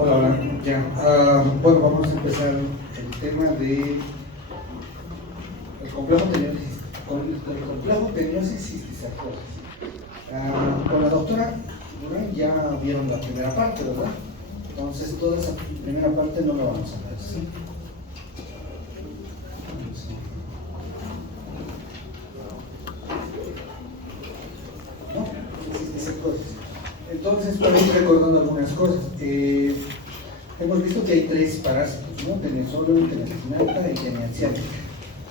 Hola, hola, ya. Bueno, vamos a empezar el tema de el complejo teniosis cisticercosis. Con la doctora Durán ya vieron la primera parte, ¿verdad? Entonces toda esa primera parte no la vamos a ver, ¿sí? ¿No? Cisticercosis. Entonces, para ir recordando algunas cosas. Hemos visto que hay tres parásitos, ¿no? Teniasolium, teniaseginata y teniasiática.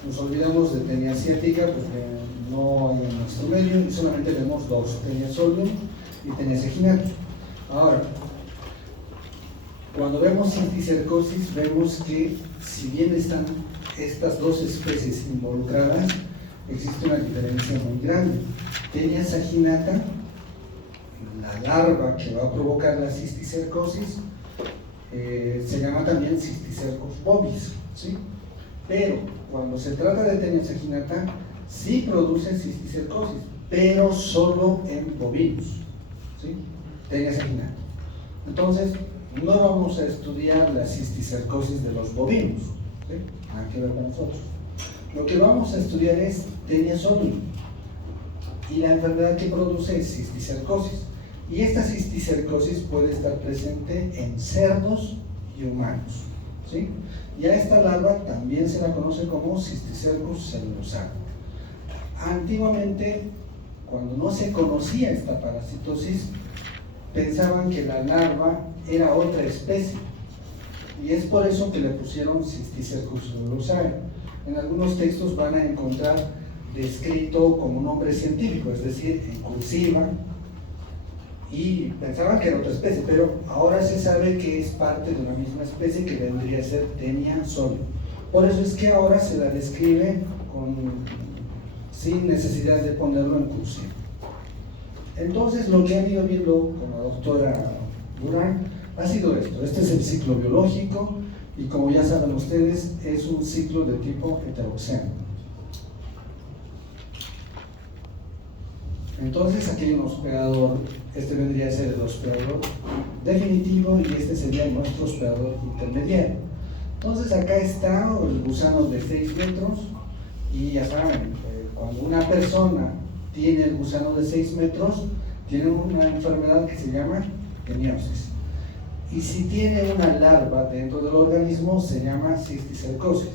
Nos olvidamos de teniasiática porque no hay en nuestro medio y solamente vemos dos, teniasolium y teniaseginata. Ahora, cuando vemos cisticercosis, vemos que si bien están estas dos especies involucradas, existe una diferencia muy grande. Teniaseginata, la larva que va a provocar la cisticercosis, se llama también Cisticercus bovis, ¿sí? Pero cuando se trata de teniaseginata, sí produce cisticercosis, pero solo en bovinos, ¿sí? Teniaseginata. Entonces, no vamos a estudiar la cisticercosis de los bovinos, ¿sí? Nada que ver con nosotros. Lo que vamos a estudiar es Teniasolium, y la enfermedad que produce es cisticercosis. Y esta cisticercosis puede estar presente en cerdos y humanos, ¿sí? Y a esta larva también se la conoce como Cisticercus celulosare. Antiguamente, cuando no se conocía esta parasitosis, pensaban que la larva era otra especie, y es por eso que le pusieron Cisticercus celulosare. En algunos textos van a encontrar descrito como nombre científico, es decir, en cursiva, y pensaban que era otra especie, pero ahora se sabe que es parte de una misma especie que vendría a ser Teniasolium. Por eso es que ahora se la describe sin necesidad de ponerlo en cursiva. Entonces, lo que han ido viendo con la doctora Durán ha sido esto. Este es el ciclo biológico, y como ya saben ustedes, es un ciclo de tipo heteroxeno. Entonces aquí hay un hospedador, este vendría a ser el hospedador definitivo y este sería nuestro hospedador intermediario. Entonces acá está el gusano de 6 metros, y ya saben, cuando una persona tiene el gusano de 6 metros, tiene una enfermedad que se llama teniosis. Y si tiene una larva dentro del organismo, se llama cisticercosis.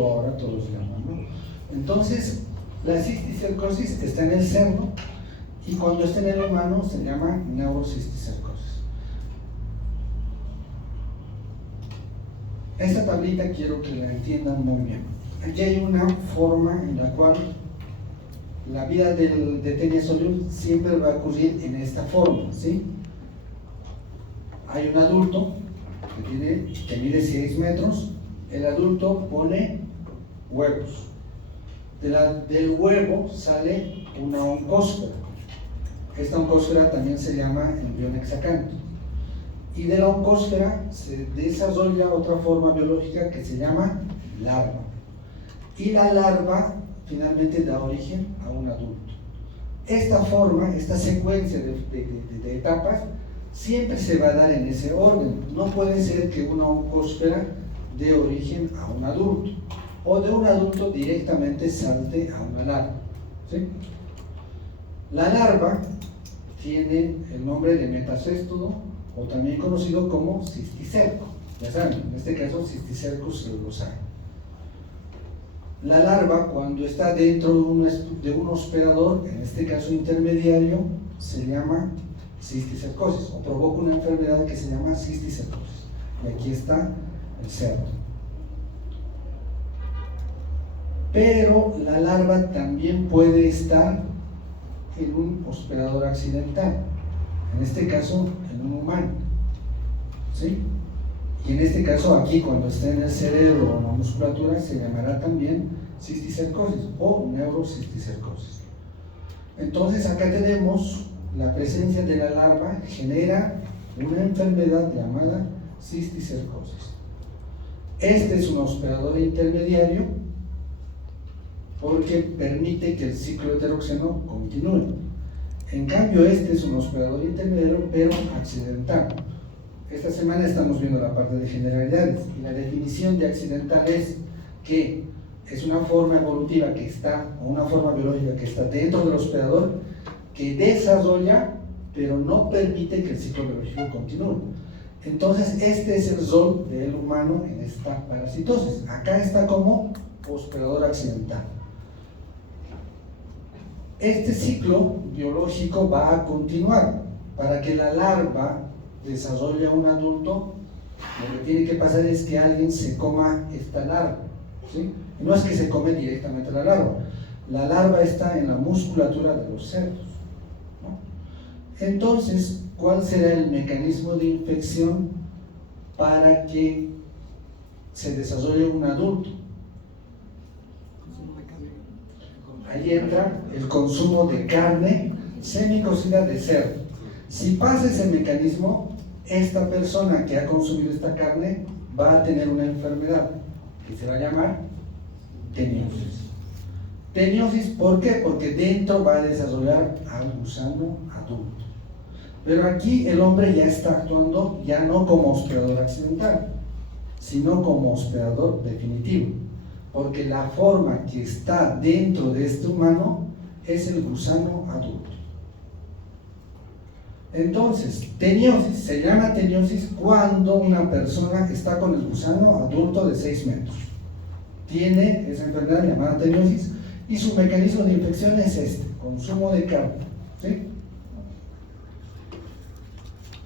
Ahora todos llaman, ¿no? Entonces, la cisticercosis está en el cerdo, y cuando está en el humano se llama neurocisticercosis. Esta tablita quiero que la entiendan muy bien. Aquí hay una forma en la cual la vida de Teniasolium siempre va a ocurrir en esta forma, ¿sí? Hay un adulto que mide 6 metros, el adulto pone huevos. Del huevo sale una oncósfera. Esta oncósfera también se llama embrión hexacanto. Y de la oncósfera se desarrolla otra forma biológica que se llama larva. Y la larva finalmente da origen a un adulto. Esta forma, esta secuencia de etapas, siempre se va a dar en ese orden. No puede ser que una oncósfera dé origen a un adulto, o de un adulto directamente salte a una larva, ¿sí? La larva tiene el nombre de metacéstodo, o también conocido como cisticerco, ya saben, en este caso Cisticercus celulosare. La larva, cuando está dentro de un hospedador, en este caso intermediario, se llama cisticercosis, o provoca una enfermedad que se llama cisticercosis. Y aquí está el cerdo. Pero la larva también puede estar en un hospedador accidental, en este caso en un humano, ¿sí? Y en este caso aquí, cuando está en el cerebro o en la musculatura, se llamará también cisticercosis o neurocisticercosis. Entonces acá tenemos la presencia de la larva, genera una enfermedad llamada cisticercosis. Este es un hospedador intermediario porque permite que el ciclo heteroxeno continúe. En cambio, este es un hospedador intermediario pero accidental. Esta semana estamos viendo la parte de generalidades y la definición de accidental es que es una forma evolutiva que está, o una forma biológica que está dentro del hospedador que desarrolla pero no permite que el ciclo biológico continúe. Entonces este es el rol del humano en esta parasitosis. Acá está como hospedador accidental. Este ciclo biológico va a continuar. Para que la larva desarrolle a un adulto, lo que tiene que pasar es que alguien se coma esta larva, ¿sí? Y no es que se come directamente la larva está en la musculatura de los cerdos, ¿no? Entonces, ¿cuál será el mecanismo de infección para que se desarrolle un adulto? Ahí entra el consumo de carne semicocida de cerdo. Si pasa ese mecanismo, esta persona que ha consumido esta carne va a tener una enfermedad que se va a llamar teniosis. Teniosis, ¿por qué? Porque dentro va a desarrollar al gusano adulto. Pero aquí el hombre ya está actuando ya no como hospedador accidental, sino como hospedador definitivo, porque la forma que está dentro de este humano es el gusano adulto. Entonces, teniosis, se llama teniosis cuando una persona está con el gusano adulto de 6 metros. Tiene esa enfermedad llamada teniosis y su mecanismo de infección es este, consumo de carne, ¿sí?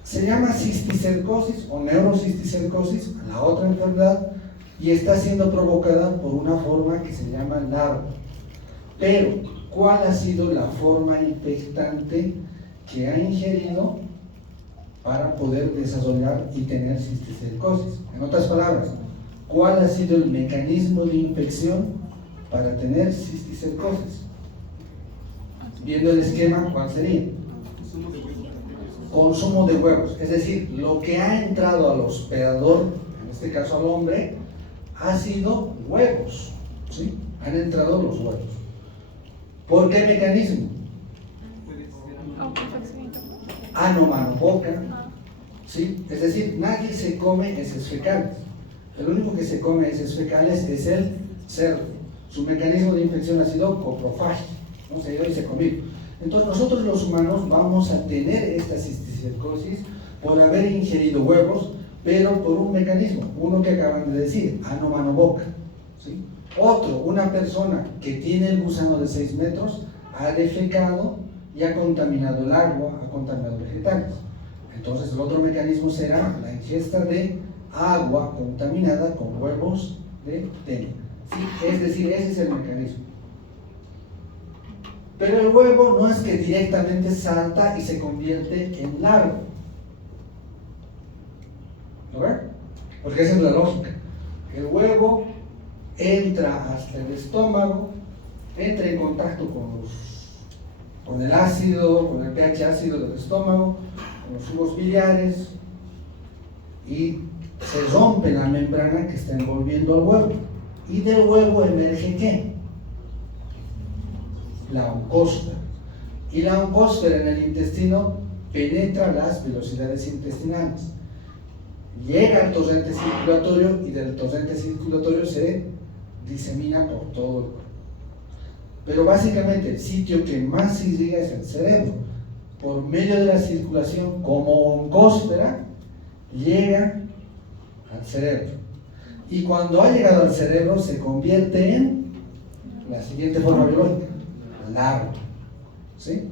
Se llama cisticercosis o neurocisticercosis, la otra enfermedad, y está siendo provocada por una forma que se llama larva. Pero, ¿cuál ha sido la forma infectante que ha ingerido para poder desarrollar y tener cisticercosis? En otras palabras, ¿cuál ha sido el mecanismo de infección para tener cisticercosis? Viendo el esquema, ¿cuál sería? Consumo de huevos, es decir, lo que ha entrado al hospedador, en este caso al hombre, ha sido huevos, ¿sí? Han entrado los huevos. ¿Por qué mecanismo? Ano, mano, boca, ¿sí? Es decir, nadie se come heces fecales. El único que se come heces fecales es el cerdo. Su mecanismo de infección ha sido coprofagia, ¿no? Se ha ido y se comió. Entonces nosotros los humanos vamos a tener esta cisticercosis por haber ingerido huevos, pero por un mecanismo, uno que acaban de decir, ano, mano, boca, ¿sí? Otro, una persona que tiene el gusano de 6 metros, ha defecado y ha contaminado el agua, ha contaminado vegetales. Entonces el otro mecanismo será la ingesta de agua contaminada con huevos de tenia, ¿sí? Es decir, ese es el mecanismo. Pero el huevo no es que directamente salta y se convierte en larva, ¿no ven? Porque esa es la lógica. El huevo entra hasta el estómago, entra en contacto con el ácido, con el pH ácido del estómago, con los jugos biliares, y se rompe la membrana que está envolviendo al huevo. Y del huevo emerge ¿qué? La oncósfera. Y la oncósfera en el intestino penetra las velocidades intestinales, llega al torrente circulatorio y del torrente circulatorio se disemina por todo el cuerpo. Pero básicamente el sitio que más se irriga es el cerebro. Por medio de la circulación como oncósfera llega al cerebro. Y cuando ha llegado al cerebro se convierte en la siguiente forma biológica: larva, ¿sí?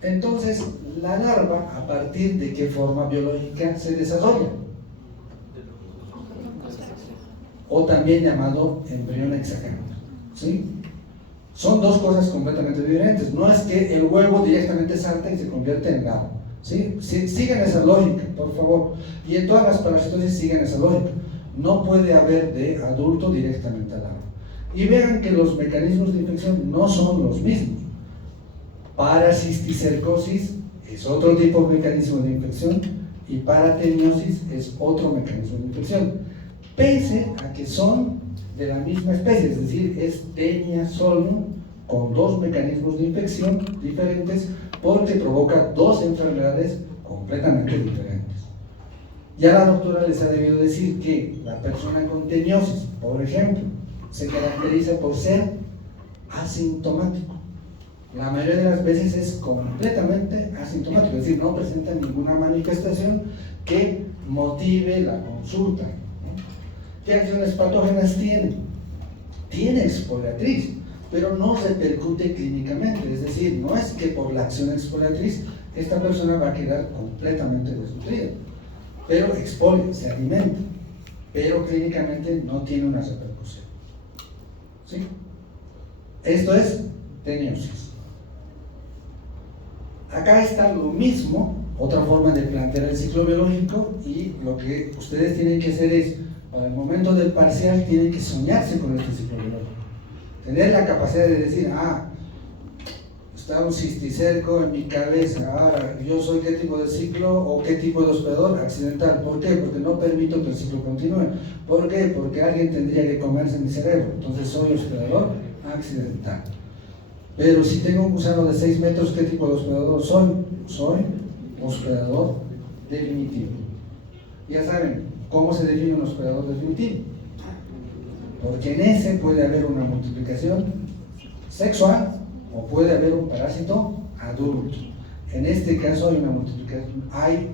Entonces, la larva, ¿a partir de qué forma biológica se desarrolla? O también llamado embrión hexagámico, ¿sí? Son dos cosas completamente diferentes. No es que el huevo directamente salta y se convierte en larva, ¿sí? Sigan esa lógica, por favor. Y en todas las parasitosis sigan esa lógica. No puede haber de adulto directamente a larva. Y vean que los mecanismos de infección no son los mismos. Para cisticercosis es otro tipo de mecanismo de infección y para teniosis es otro mecanismo de infección. pese a que son de la misma especie, es decir, es Taenia solium con dos mecanismos de infección diferentes porque provoca dos enfermedades completamente diferentes. Ya la doctora les ha debido decir que la persona con teniosis, por ejemplo, se caracteriza por ser asintomático. La mayoría de las veces es completamente asintomático, es decir, no presenta ninguna manifestación que motive la consulta, ¿no? ¿Qué acciones patógenas tiene? Tiene exfoliatriz, pero no repercute clínicamente, es decir, no es que por la acción exfoliatriz esta persona va a quedar completamente desnutrida, pero exfolia, se alimenta, pero clínicamente no tiene una repercusión. ¿Sí? Esto es teniosis. Acá está lo mismo, otra forma de plantear el ciclo biológico, y lo que ustedes tienen que hacer es, para el momento del parcial, tienen que soñarse con este ciclo biológico. Tener la capacidad de decir, está un cisticerco en mi cabeza, ahora yo soy qué tipo de ciclo o qué tipo de hospedador accidental. ¿Por qué? Porque no permito que el ciclo continúe. ¿Por qué? Porque alguien tendría que comerse mi cerebro, entonces soy hospedador accidental. Pero si tengo un gusano de 6 metros, ¿qué tipo de hospedador soy? Soy hospedador definitivo. Ya saben, ¿cómo se define un hospedador definitivo? Porque en ese puede haber una multiplicación sexual o puede haber un parásito adulto. En este caso hay una multiplicación, hay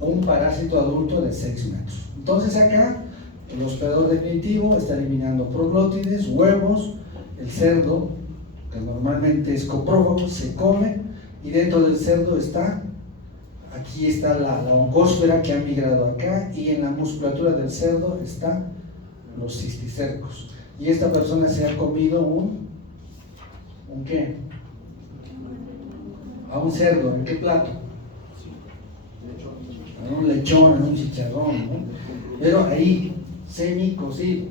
un parásito adulto de 6 metros. Entonces acá el hospedador definitivo está eliminando proglótides, huevos, el cerdo, que normalmente es coprófago, se come, y dentro del cerdo está, aquí está la oncósfera que ha migrado acá, y en la musculatura del cerdo están los cisticercos. Y esta persona se ha comido ¿un qué? A un cerdo, ¿en qué plato? En un lechón, en un chicharrón, ¿no? Pero ahí, semicocido,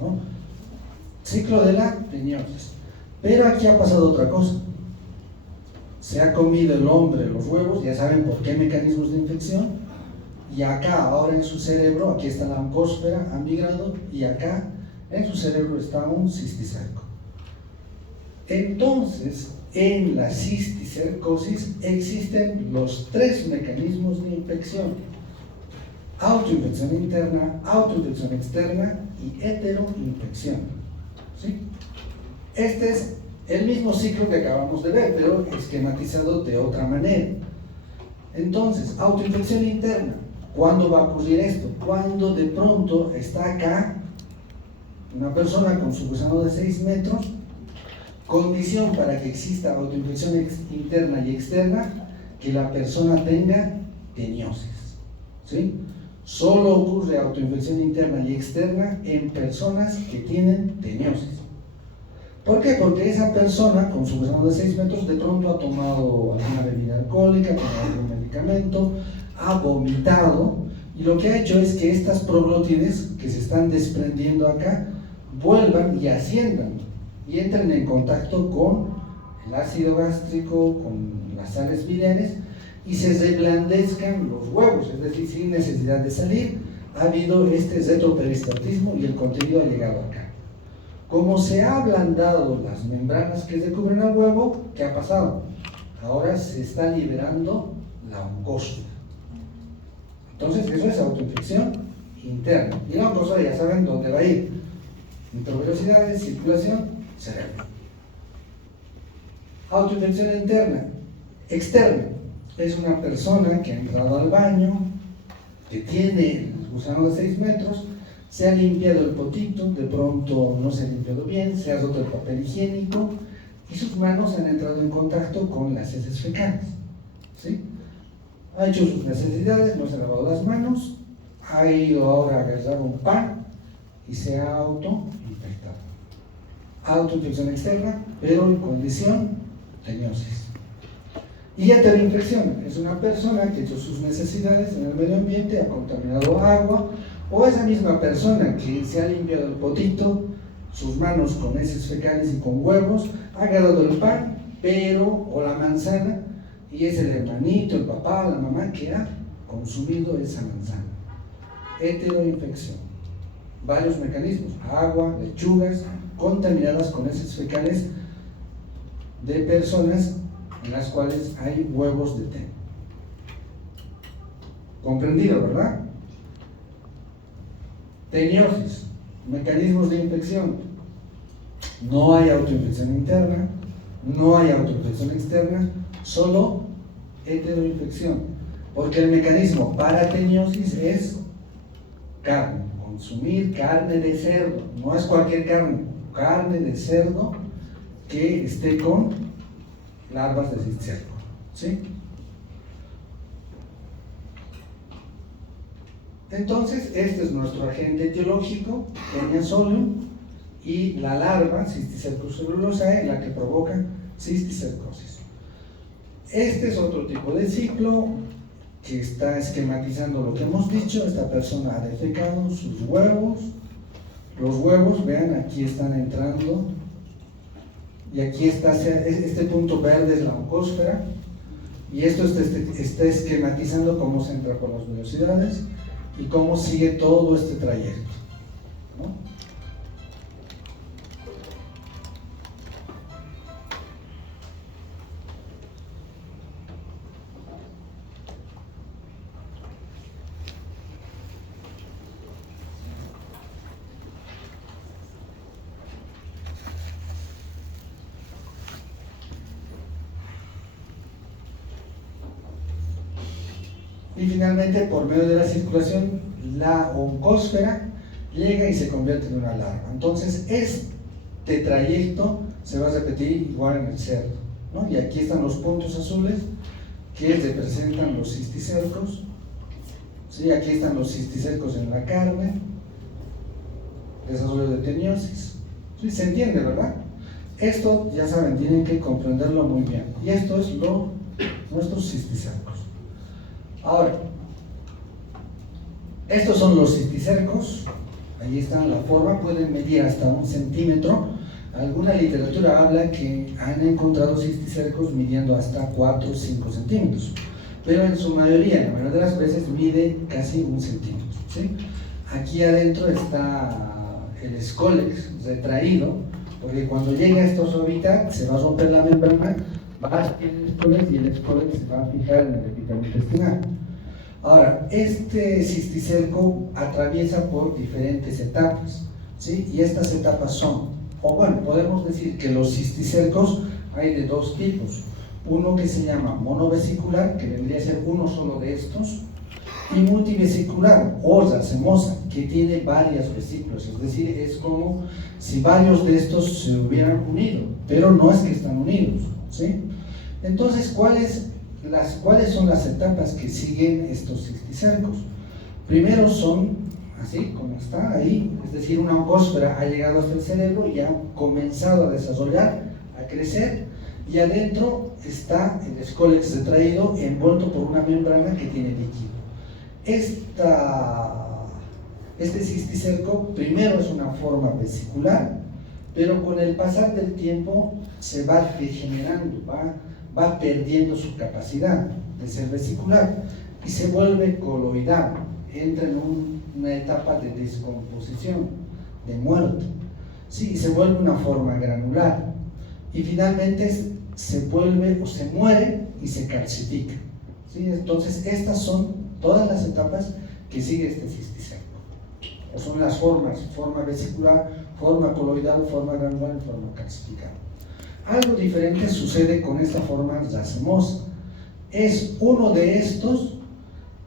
¿no? Ciclo de la teniosis. Pero aquí ha pasado otra cosa. Se ha comido el hombre los huevos, ya saben por qué mecanismos de infección, y acá, ahora en su cerebro, aquí está la oncósfera, ha migrado, y acá en su cerebro está un cisticerco. Entonces, en la cisticercosis existen los 3 mecanismos de infección: autoinfección interna, autoinfección externa y heteroinfección. ¿Sí? Este es el mismo ciclo que acabamos de ver, pero esquematizado de otra manera. Entonces, autoinfección interna. ¿Cuándo va a ocurrir esto? Cuando de pronto está acá una persona con su gusano de 6 metros, condición para que exista autoinfección interna y externa, que la persona tenga teniosis. ¿Sí? Solo ocurre autoinfección interna y externa en personas que tienen teniosis. ¿Por qué? Porque esa persona con su gusano de 6 metros de pronto ha tomado alguna bebida alcohólica, ha tomado algún medicamento, ha vomitado, y lo que ha hecho es que estas proglótides que se están desprendiendo acá vuelvan y asciendan y entren en contacto con el ácido gástrico, con las sales biliares, y se reblandezcan los huevos, es decir, sin necesidad de salir, ha habido este retroperistatismo y el contenido ha llegado acá. Como se ha ablandado las membranas que recubren al huevo, ¿qué ha pasado? Ahora se está liberando la oncósfera. Entonces eso es autoinfección interna. Y la oncósfera ya saben dónde va a ir: intravelocidades, circulación, cerebro. Autoinfección externa. Es una persona que ha entrado al baño, que tiene el gusano de 6 metros, se ha limpiado el potito, de pronto no se ha limpiado bien, se ha roto el papel higiénico y sus manos han entrado en contacto con las heces fecales. ¿Sí? Ha hecho sus necesidades, no se ha lavado las manos, ha ido ahora a agarrar un pan y se ha autoinfectado. Autoinfección externa, pero en condición teniosis. Y heteroinfección es una persona que ha hecho sus necesidades en el medio ambiente, ha contaminado agua, o esa misma persona que se ha limpiado el potito, sus manos con heces fecales y con huevos, ha agarrado el pan, o la manzana, y es el hermanito, el papá, la mamá que ha consumido esa manzana. heteroinfección. Varios mecanismos: agua, lechugas contaminadas con heces fecales de personas en las cuales hay huevos de té. ¿Comprendido, verdad? Teniosis, mecanismos de infección. No hay autoinfección interna, no hay autoinfección externa, solo heteroinfección, porque el mecanismo para teniosis es carne, consumir carne de cerdo, no es cualquier carne, carne de cerdo que esté con larvas de cisticerco, ¿sí? Entonces, este es nuestro agente etiológico, Taenia solium, y la larva, Cysticercus cellulosae, la que provoca cisticercosis. Este es otro tipo de ciclo que está esquematizando lo que hemos dicho. Esta persona ha defecado sus huevos. Los huevos, vean, aquí están entrando. Y aquí está, este punto verde es la oncósfera. Y esto está esquematizando cómo se entra por las vellosidades y cómo sigue todo este trayecto, ¿no? Y finalmente, por medio de la circulación, la oncósfera llega y se convierte en una larva. Entonces, este trayecto se va a repetir igual en el cerdo, ¿no? Y aquí están los puntos azules que representan los cisticercos, ¿sí? Aquí están los cisticercos en la carne, desarrollo de teniosis, ¿sí? Se entiende, ¿verdad? Esto, ya saben, tienen que comprenderlo muy bien. Y esto es nuestros cisticercos. Ahora, estos son los cisticercos. Ahí está la forma, pueden medir hasta 1 centímetro. Alguna literatura habla que han encontrado cisticercos midiendo hasta 4 o 5 centímetros, pero en su mayoría, la mayoría de las veces, mide casi 1 centímetro, ¿sí? Aquí adentro está el escólex retraído, porque cuando llega a estos hábitats se va a romper la membrana, va a salir el escólex y el escólex se va a fijar en el epitelio intestinal. Ahora, este cisticerco atraviesa por diferentes etapas, ¿sí? Y estas etapas son, o bueno, podemos decir que los cisticercos hay de dos tipos. Uno que se llama monovesicular, que vendría a ser uno solo de estos, y multivesicular o racemosa, que tiene varias vesículas, es decir, es como si varios de estos se hubieran unido, pero no es que están unidos, ¿sí? Entonces, ¿cuáles son las etapas que siguen estos cisticercos? Primero son, así como está ahí, es decir, una oncósfera ha llegado hasta el cerebro y ha comenzado a desarrollar, a crecer, y adentro está el escólex retraído envuelto por una membrana que tiene líquido. Este cisticerco primero es una forma vesicular, pero con el pasar del tiempo se va degenerando, va perdiendo su capacidad de ser vesicular y se vuelve coloidal, entra en una etapa de descomposición, de muerte, ¿sí? Y se vuelve una forma granular y finalmente se muere y se calcifica, ¿sí? Entonces estas son todas las etapas que sigue este cisticerco, o son las formas: forma vesicular, forma coloidal, forma granular y forma calcificada. Algo diferente sucede con esta forma racemosa. Es uno de estos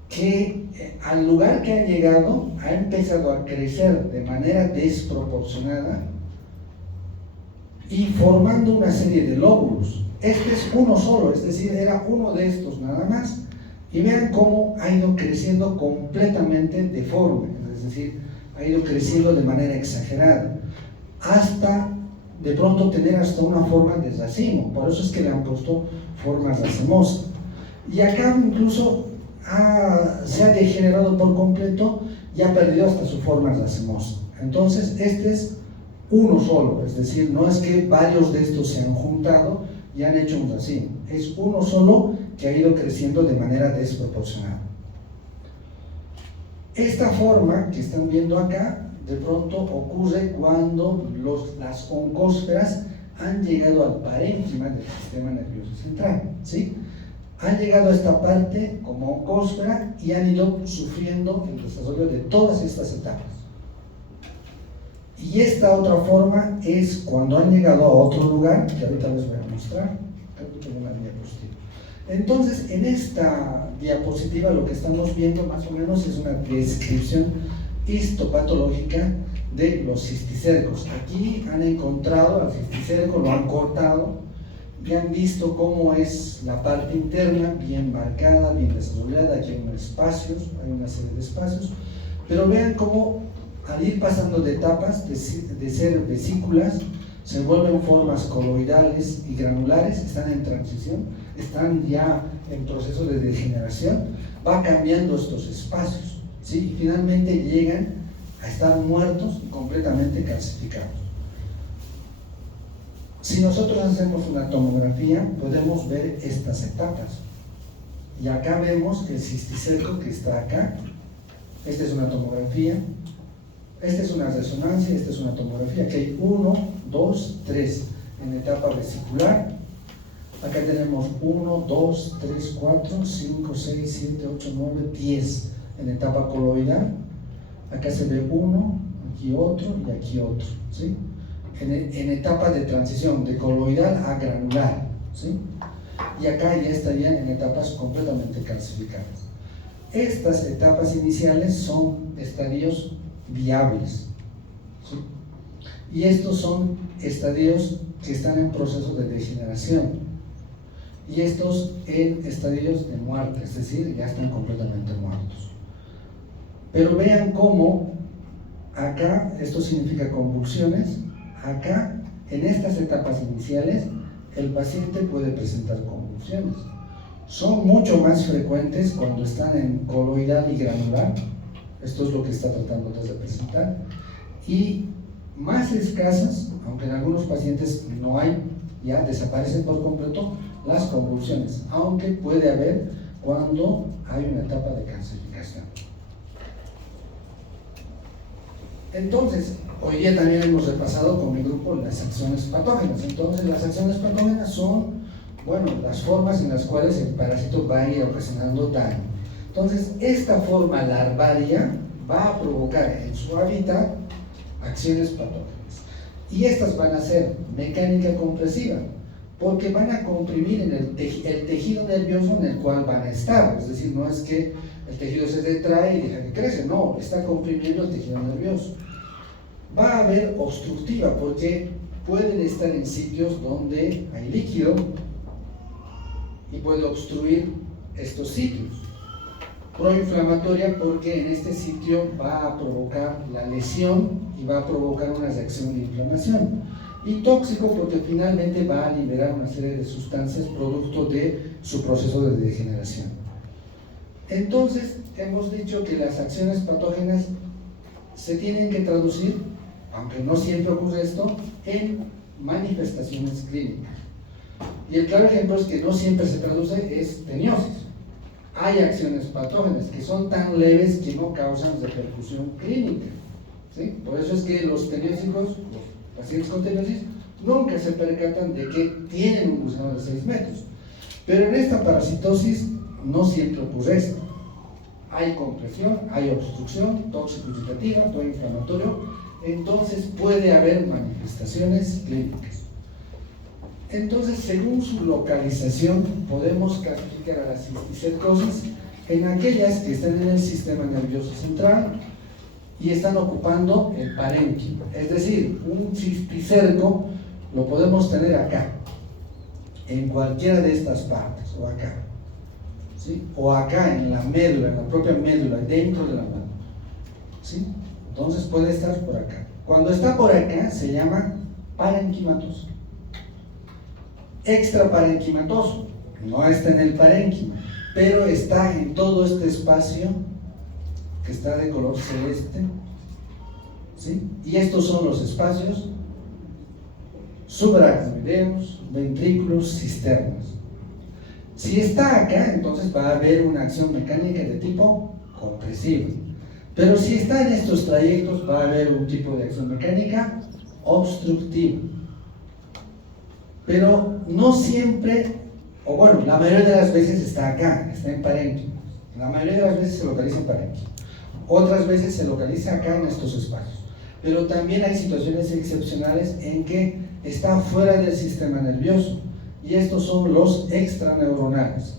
que al lugar que ha llegado ha empezado a crecer de manera desproporcionada y formando una serie de lóbulos. Este es uno solo, es decir, era uno de estos nada más, y vean cómo ha ido creciendo completamente deforme, es decir, ha ido creciendo de manera exagerada, hasta de pronto tener hasta una forma de racimo. Por eso es que le han puesto forma racemosa. Y acá incluso se ha degenerado por completo y ha perdido hasta su forma racemosa. Entonces este es uno solo, es decir, no es que varios de estos se han juntado y han hecho un racimo, es uno solo que ha ido creciendo de manera desproporcionada. Esta forma que están viendo acá, de pronto ocurre cuando las oncósferas han llegado al parénquima del sistema nervioso central, ¿sí? Han llegado a esta parte como oncósfera y han ido sufriendo el desarrollo de todas estas etapas. Y esta otra forma es cuando han llegado a otro lugar, que ahorita les voy a mostrar. Creo que tengo una diapositiva. Entonces, en esta diapositiva lo que estamos viendo más o menos es una descripción histopatológica de los cisticercos. Aquí han encontrado al cisticerco, lo han cortado y han visto cómo es la parte interna, bien marcada, bien desarrollada. Aquí hay unos espacios, hay una serie de espacios, pero vean cómo al ir pasando de etapas, de ser vesículas, se vuelven formas coloidales y granulares, están en transición, están ya en proceso de degeneración, va cambiando estos espacios, ¿sí? Y finalmente llegan a estar muertos y completamente calcificados. Si nosotros hacemos una tomografía, podemos ver estas etapas. Y acá vemos el cisticerco que está acá. Esta es una tomografía. Esta es una resonancia, esta es una tomografía. Aquí hay 1, 2, 3 en etapa vesicular. Acá tenemos 1, 2, 3, 4, 5, 6, 7, 8, 9, 10 en etapa coloidal. Acá se ve uno, aquí otro y aquí otro, ¿sí? En etapa de transición de coloidal a granular, ¿sí? Y acá ya estarían en etapas completamente calcificadas. Estas etapas iniciales son estadios viables, ¿sí? Y estos son estadios que están en proceso de degeneración, y estos en estadios de muerte, es decir, ya están completamente muertos. Pero vean cómo acá, esto significa convulsiones, acá en estas etapas iniciales el paciente puede presentar convulsiones. Son mucho más frecuentes cuando están en coloidal y granular, esto es lo que está tratando de representar, y más escasas, aunque en algunos pacientes no hay, ya desaparecen por completo las convulsiones, aunque puede haber cuando hay una etapa de calcificación. Entonces, hoy día también hemos repasado con mi grupo las acciones patógenas. Entonces, las acciones patógenas son, bueno, las formas en las cuales el parásito va a ir ocasionando daño. Entonces, esta forma larvaria va a provocar en su hábitat acciones patógenas. Y estas van a ser mecánica compresiva, porque van a comprimir en el tejido nervioso en el cual van a estar. Es decir, no es que el tejido se retrae y deja que crece, no, está comprimiendo el tejido nervioso. Va a haber obstructiva, porque pueden estar en sitios donde hay líquido y puede obstruir estos sitios. Proinflamatoria, porque en este sitio va a provocar la lesión y va a provocar una reacción de inflamación. Y tóxico, porque finalmente va a liberar una serie de sustancias producto de su proceso de degeneración. Entonces, hemos dicho que las acciones patógenas se tienen que traducir, aunque no siempre ocurre esto, en manifestaciones clínicas. Y el claro ejemplo es que no siempre se traduce, es teniosis. Hay acciones patógenas que son tan leves que no causan repercusión clínica, ¿sí? Por eso es que los teniósicos, los pacientes con teniosis, nunca se percatan de que tienen un gusano de 6 metros. Pero en esta parasitosis no siempre ocurre esto. Hay compresión, hay obstrucción, tóxico-irritativa, todo inflamatorio, entonces puede haber manifestaciones clínicas. Entonces, según su localización, podemos clasificar a la cisticercosis en aquellas que están en el sistema nervioso central y están ocupando el parénquima. Es decir, un cisticerco lo podemos tener acá, en cualquiera de estas partes, o acá, ¿sí? O acá en la médula, en la propia médula, dentro de la médula, ¿sí? Entonces puede estar por acá. Cuando está por acá se llama parenquimatoso. Extraparenquimatoso, no está en el parénquima, pero está en todo este espacio que está de color celeste, ¿sí? Y estos son los espacios subaracnoideos, ventrículos, cisternas. Si está acá, entonces va a haber una acción mecánica de tipo compresiva. Pero si está en estos trayectos va a haber un tipo de acción mecánica obstructiva. Pero no siempre, o bueno, la mayoría de las veces está acá, está en parénquima. La mayoría de las veces se localiza en parénquima. Otras veces se localiza acá en estos espacios. Pero también hay situaciones excepcionales en que está fuera del sistema nervioso. Y estos son los extraneuronales.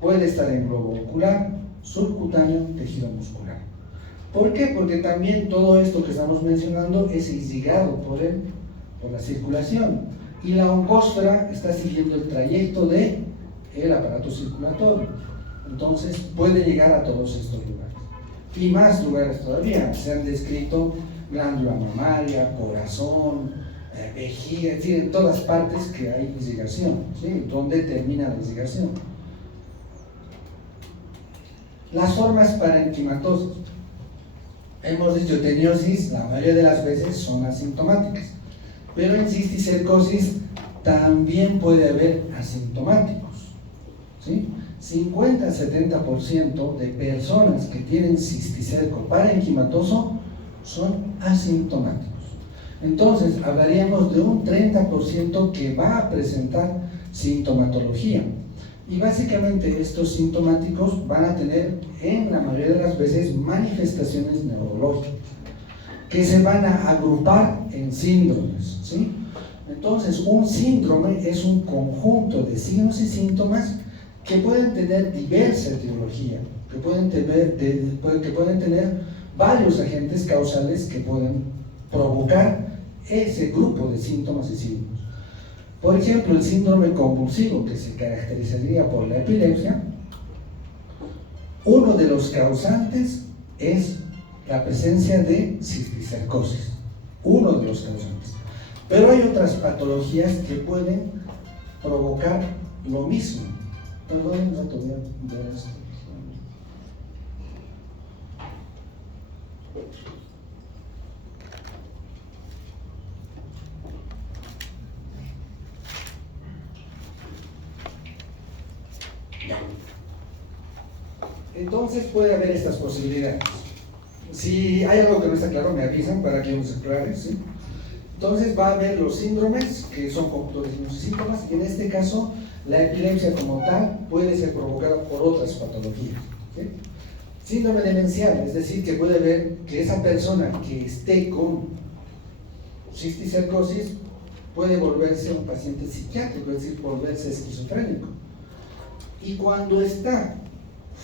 Puede estar en globo ocular, subcutáneo, tejido muscular. ¿Por qué? Porque también todo esto que estamos mencionando es irrigado por la circulación. Y la oncósfera está siguiendo el trayecto del aparato circulatorio. Entonces puede llegar a todos estos lugares. Y más lugares todavía. Se han descrito glándula mamaria, corazón, vejiga, es decir, en todas partes que hay irrigación, ¿sí? ¿Dónde termina la irrigación? Las formas parenquimatosas. Hemos dicho teniosis, la mayoría de las veces son asintomáticas, pero en cisticercosis también puede haber asintomáticos, ¿sí? 50-70% de personas que tienen cisticerco parenquimatoso son asintomáticos. Entonces, hablaríamos de un 30% que va a presentar sintomatología. Y básicamente estos sintomáticos van a tener, en la mayoría de las veces, manifestaciones neurológicas, que se van a agrupar en síndromes, ¿sí? Entonces, un síndrome es un conjunto de signos y síntomas que pueden tener diversa etiología, que pueden tener varios agentes causales que pueden provocar ese grupo de síntomas y signos. Por ejemplo, el síndrome convulsivo, que se caracterizaría por la epilepsia, uno de los causantes es la presencia de cisticercosis, uno de los causantes. Pero hay otras patologías que pueden provocar lo mismo. Perdón, no te voy a ver esto. Entonces puede haber estas posibilidades. Si hay algo que no está claro, me avisan para que yo los aclare, ¿sí? Entonces va a haber los síndromes, que son conjuntos de signos y síntomas, y en este caso la epilepsia como tal puede ser provocada por otras patologías, ¿sí? Síndrome demencial, es decir, que puede ver que esa persona que esté con cisticercosis puede volverse un paciente psiquiátrico, es decir, volverse esquizofrénico. Y cuando está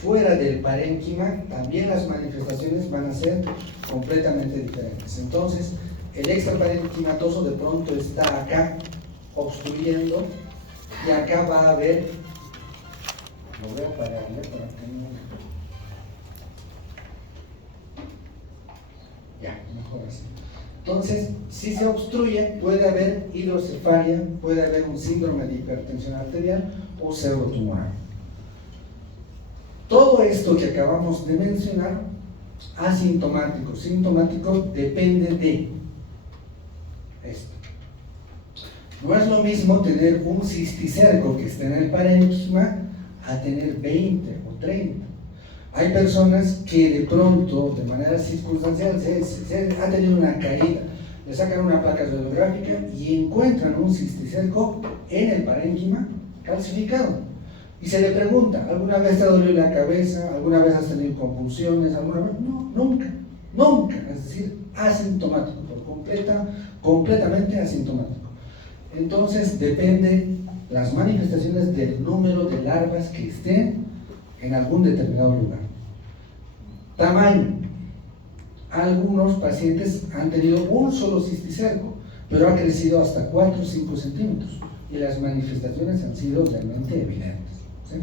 fuera del parénquima, también las manifestaciones van a ser completamente diferentes. Entonces, el extraparenquimatoso de pronto está acá obstruyendo y acá va a haber, lo voy a parar, ¿no? Para que no... Ya, mejor así. Entonces, si se obstruye, puede haber hidrocefalia, puede haber un síndrome de hipertensión arterial o pseudotumoral. Todo esto que acabamos de mencionar, asintomático, sintomático, depende de esto. No es lo mismo tener un cisticerco que esté en el parénquima a tener 20 o 30. Hay personas que de pronto, de manera circunstancial, se ha tenido una caída, le sacan una placa radiográfica y encuentran un cisticerco en el parénquima calcificado. Y se le pregunta, ¿alguna vez te ha dolido la cabeza? ¿Alguna vez has tenido convulsiones? ¿Alguna vez? No, nunca, nunca. Es decir, asintomático, completamente asintomático. Entonces, depende las manifestaciones del número de larvas que estén en algún determinado lugar. Tamaño. Algunos pacientes han tenido un solo cisticerco, pero ha crecido hasta 4 o 5 centímetros y las manifestaciones han sido realmente evidentes, ¿sí?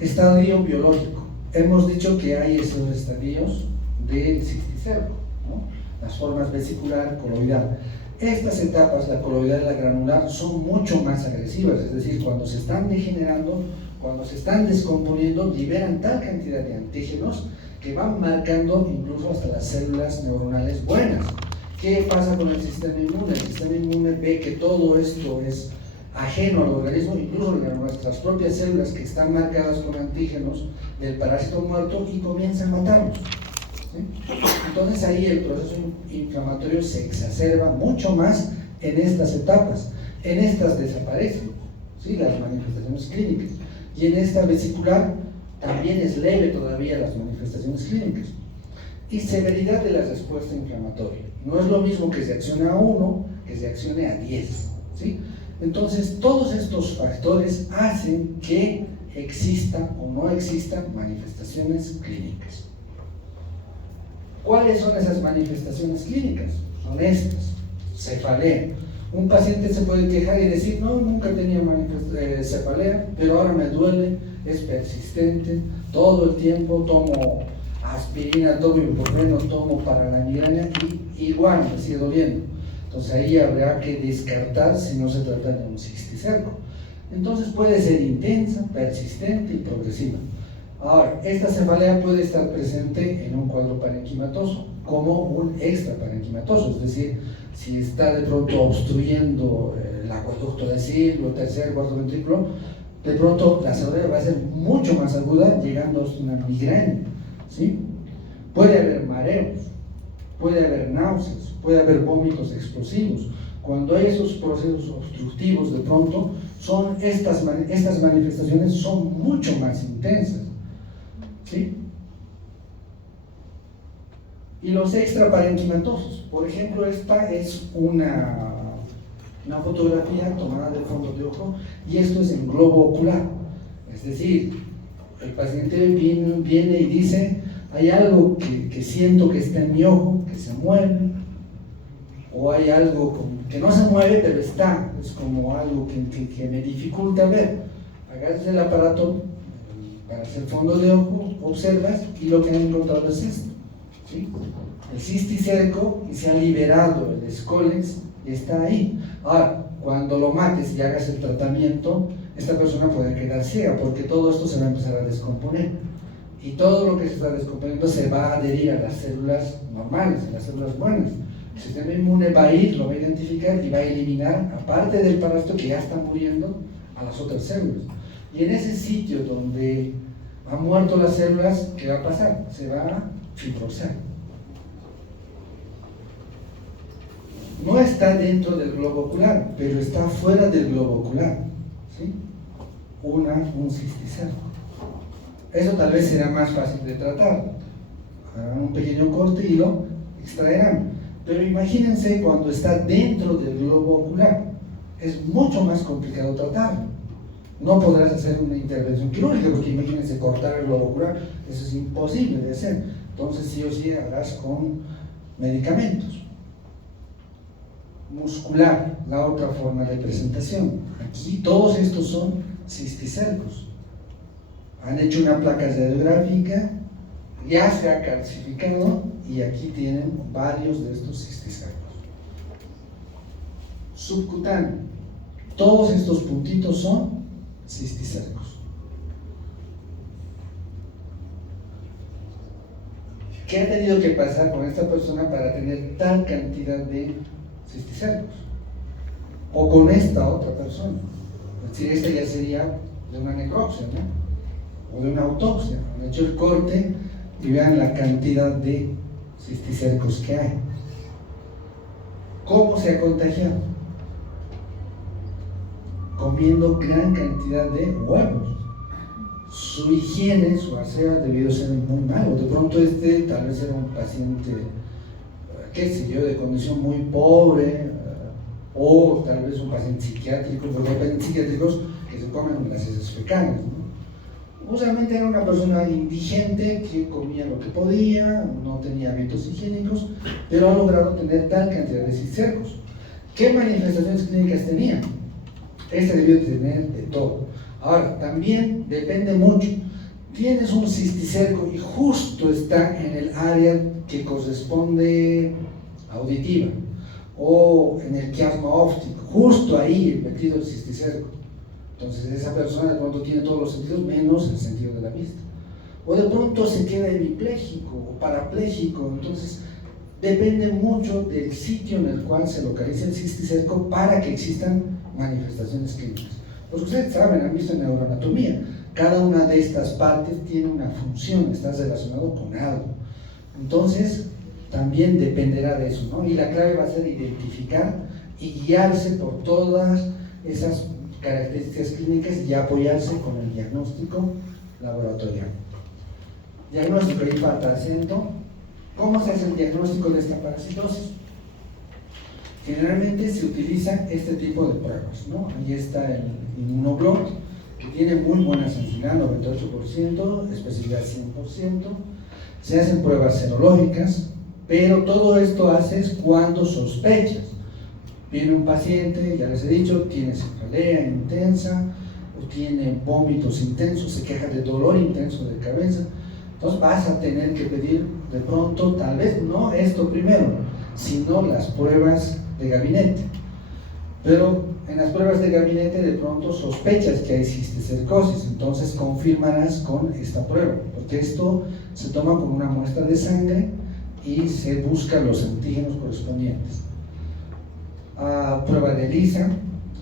Estadio biológico. Hemos dicho que hay esos estadios del cisticerco, ¿no? Las formas vesicular, coloidal. Estas etapas, la coloidal y la granular, son mucho más agresivas, es decir, cuando se están degenerando, cuando se están descomponiendo, liberan tal cantidad de antígenos que van marcando incluso hasta las células neuronales buenas. ¿Qué pasa con el sistema inmune? El sistema inmune ve que todo esto es ajeno al organismo, incluso nuestras propias células que están marcadas con antígenos del parásito muerto, y comienza a matarlos. ¿sí? Entonces ahí el proceso inflamatorio se exacerba mucho más en estas etapas. En estas desaparecen, ¿sí?, las manifestaciones clínicas, y en esta vesicular también es leve todavía las manifestaciones clínicas. Y severidad de la respuesta inflamatoria. No es lo mismo que se accione a 1 que se accione a 10, ¿sí? Entonces todos estos factores hacen que existan o no existan manifestaciones clínicas. ¿Cuáles son esas manifestaciones clínicas? Son estas: cefalea. Un paciente se puede quejar y decir, no, nunca tenía cefalea, pero ahora me duele, es persistente, todo el tiempo tomo aspirina, tomo ibuprofeno, tomo para la migraña y igual me sigue doliendo. Entonces ahí habrá que descartar si no se trata de un cisticerco. Entonces puede ser intensa, persistente y progresiva. Ahora, esta cefalea puede estar presente en un cuadro parenquimatoso como un extraparenquimatoso, es decir, si está de pronto obstruyendo el acueducto de Silva, tercer, cuarto ventrículo, de pronto la cefalea va a ser mucho más aguda, llegando a una migraña, ¿sí? Puede haber mareos, puede haber náuseas, puede haber vómitos explosivos. Cuando hay esos procesos obstructivos, de pronto, estas manifestaciones son mucho más intensas, ¿sí? Y los extraparenquimatosos, por ejemplo, esta es una fotografía tomada de fondo de ojo, y esto es en globo ocular, es decir, el paciente viene y dice, hay algo que siento que está en mi ojo, que se mueve, o hay algo que no se mueve, pero está, es como algo que me dificulta ver. Agarras el aparato para hacer fondo de ojo, observas, y lo que han encontrado es esto, ¿sí? El cisticerco, y se ha liberado el escólex, está ahí. Ahora, cuando lo mates y hagas el tratamiento, esta persona puede quedar ciega, porque todo esto se va a empezar a descomponer, y todo lo que se está descomponiendo se va a adherir a las células normales, a las células buenas. El sistema inmune va a ir, lo va a identificar y va a eliminar, aparte del parásito que ya está muriendo, a las otras células. Y en ese sitio donde han muerto las células, ¿qué va a pasar? Se va a fibrosar. No está dentro del globo ocular, pero está fuera del globo ocular, ¿sí? Un cisticerco. Eso tal vez será más fácil de tratar. Harán un pequeño corte y lo extraerán. Pero imagínense cuando está dentro del globo ocular. Es mucho más complicado tratarlo. No podrás hacer una intervención quirúrgica, porque imagínense cortar el globo ocular, eso es imposible de hacer. Entonces sí o sí harás con medicamentos. Muscular, la otra forma de presentación. Aquí todos estos son cisticercos. Han hecho una placa radiográfica, ya se ha calcificado, y aquí tienen varios de estos cisticercos. Subcutáneo, todos estos puntitos son cisticercos. ¿Qué ha tenido que pasar con esta persona para tener tal cantidad de cisticercos? O con esta otra persona. Es decir, esta ya sería de una necropsia, ¿no? O de una autopsia. Han hecho el corte y vean la cantidad de cisticercos que hay. ¿Cómo se ha contagiado? Comiendo gran cantidad de huevos. Su higiene, su aseo debió ser muy malo. De pronto tal vez era un paciente, qué sé yo, de condición muy pobre, o tal vez un paciente psiquiátrico, porque hay pacientes psiquiátricos que se comen las heces fecales, ¿no? Usualmente era una persona indigente que comía lo que podía, no tenía hábitos higiénicos, pero ha logrado tener tal cantidad de cisticercos. ¿Qué manifestaciones clínicas tenía? Este debió tener de todo. Ahora, también depende mucho. Tienes un cisticerco y justo está en el área que corresponde auditiva, o en el quiasma óptico, justo ahí metido el cisticerco. Entonces esa persona de pronto tiene todos los sentidos menos el sentido de la vista. O de pronto se queda hemipléjico o parapléjico. Entonces depende mucho del sitio en el cual se localiza el cisticerco para que existan manifestaciones clínicas. Pues ustedes saben, han visto en neuroanatomía, cada una de estas partes tiene una función, está relacionado con algo. Entonces, también dependerá de eso, ¿no? Y la clave va a ser identificar y guiarse por todas esas características clínicas y apoyarse con el diagnóstico laboratorial. Diagnóstico, ahí falta acento. ¿Cómo se hace el diagnóstico de esta parasitosis? Generalmente se utiliza este tipo de pruebas, ¿no? Ahí está el inmunoblot, que tiene muy buena sensibilidad, 98%, especificidad 100%. Se hacen pruebas serológicas, pero todo esto haces cuando sospechas. Viene un paciente, ya les he dicho, tiene cefalea intensa, o tiene vómitos intensos, se queja de dolor intenso de cabeza. Entonces vas a tener que pedir de pronto, tal vez no esto primero, sino las pruebas de gabinete. Pero en las pruebas de gabinete de pronto sospechas que hay cisticercosis, entonces confirmarás con esta prueba, porque esto se toma con una muestra de sangre y se buscan los antígenos correspondientes. Prueba de ELISA,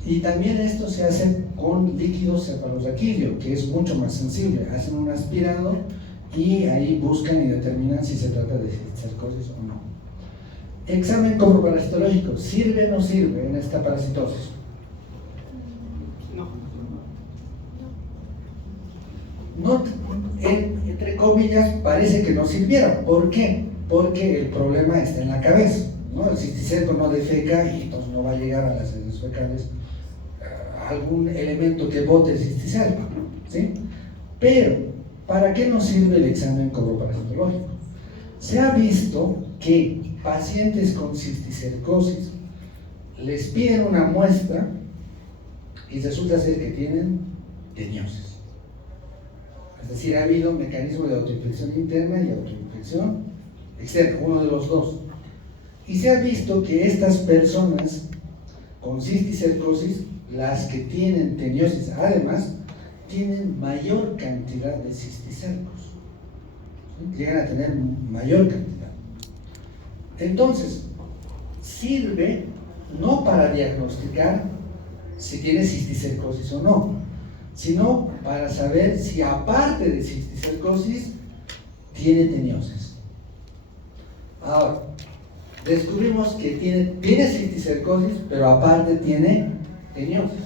y también esto se hace con líquido cefalorraquídeo, que es mucho más sensible. Hacen un aspirado y ahí buscan y determinan si se trata de cisticercosis o no. Examen coproparasitológico, ¿sirve o no sirve en esta parasitosis? No, entre comillas, parece que no sirviera. ¿Por qué? Porque el problema está en la cabeza, ¿no? El cisticerco no defeca y entonces no va a llegar a las heces fecales algún elemento que bote el cisticerco, ¿sí? Pero, ¿para qué nos sirve el examen coproparasitológico? Se ha visto que pacientes con cisticercosis les piden una muestra y resulta ser que tienen teniosis. Es decir, ha habido un mecanismo de autoinfección interna y autoinfección externa, uno de los dos. Y se ha visto que estas personas con cisticercosis, las que tienen teniosis, además, tienen mayor cantidad de cisticercos. ¿Sí? Llegan a tener mayor cantidad. Entonces, sirve no para diagnosticar si tiene cisticercosis o no, sino para saber si aparte de cisticercosis tiene teniosis. Ahora, descubrimos que tiene cisticercosis, pero aparte tiene teniosis.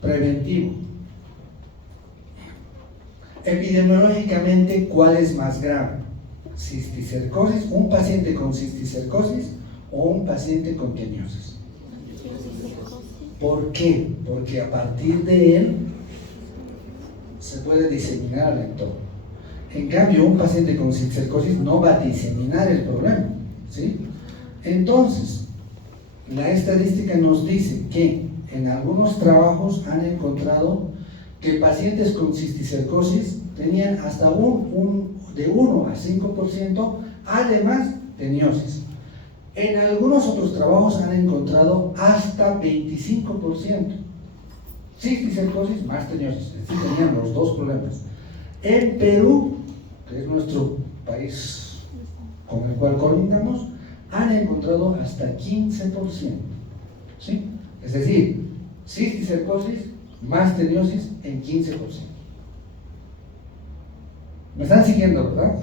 Preventivo. Epidemiológicamente, ¿cuál es más grave? ¿Cisticercosis, un paciente con cisticercosis o un paciente con teniosis? ¿Por qué? Porque a partir de él se puede diseminar al entorno. En cambio, un paciente con cisticercosis no va a diseminar el problema, ¿sí? Entonces, la estadística nos dice que en algunos trabajos han encontrado que pacientes con cisticercosis tenían hasta de 1 a 5%, además teniosis. En algunos otros trabajos han encontrado hasta 25%. Cisticercosis más teniosis, es decir, tenían los dos problemas. En Perú, que es nuestro país con el cual colindamos, han encontrado hasta 15%. ¿Sí? Es decir, cisticercosis más teniosis en 15%. ¿Me están siguiendo, verdad?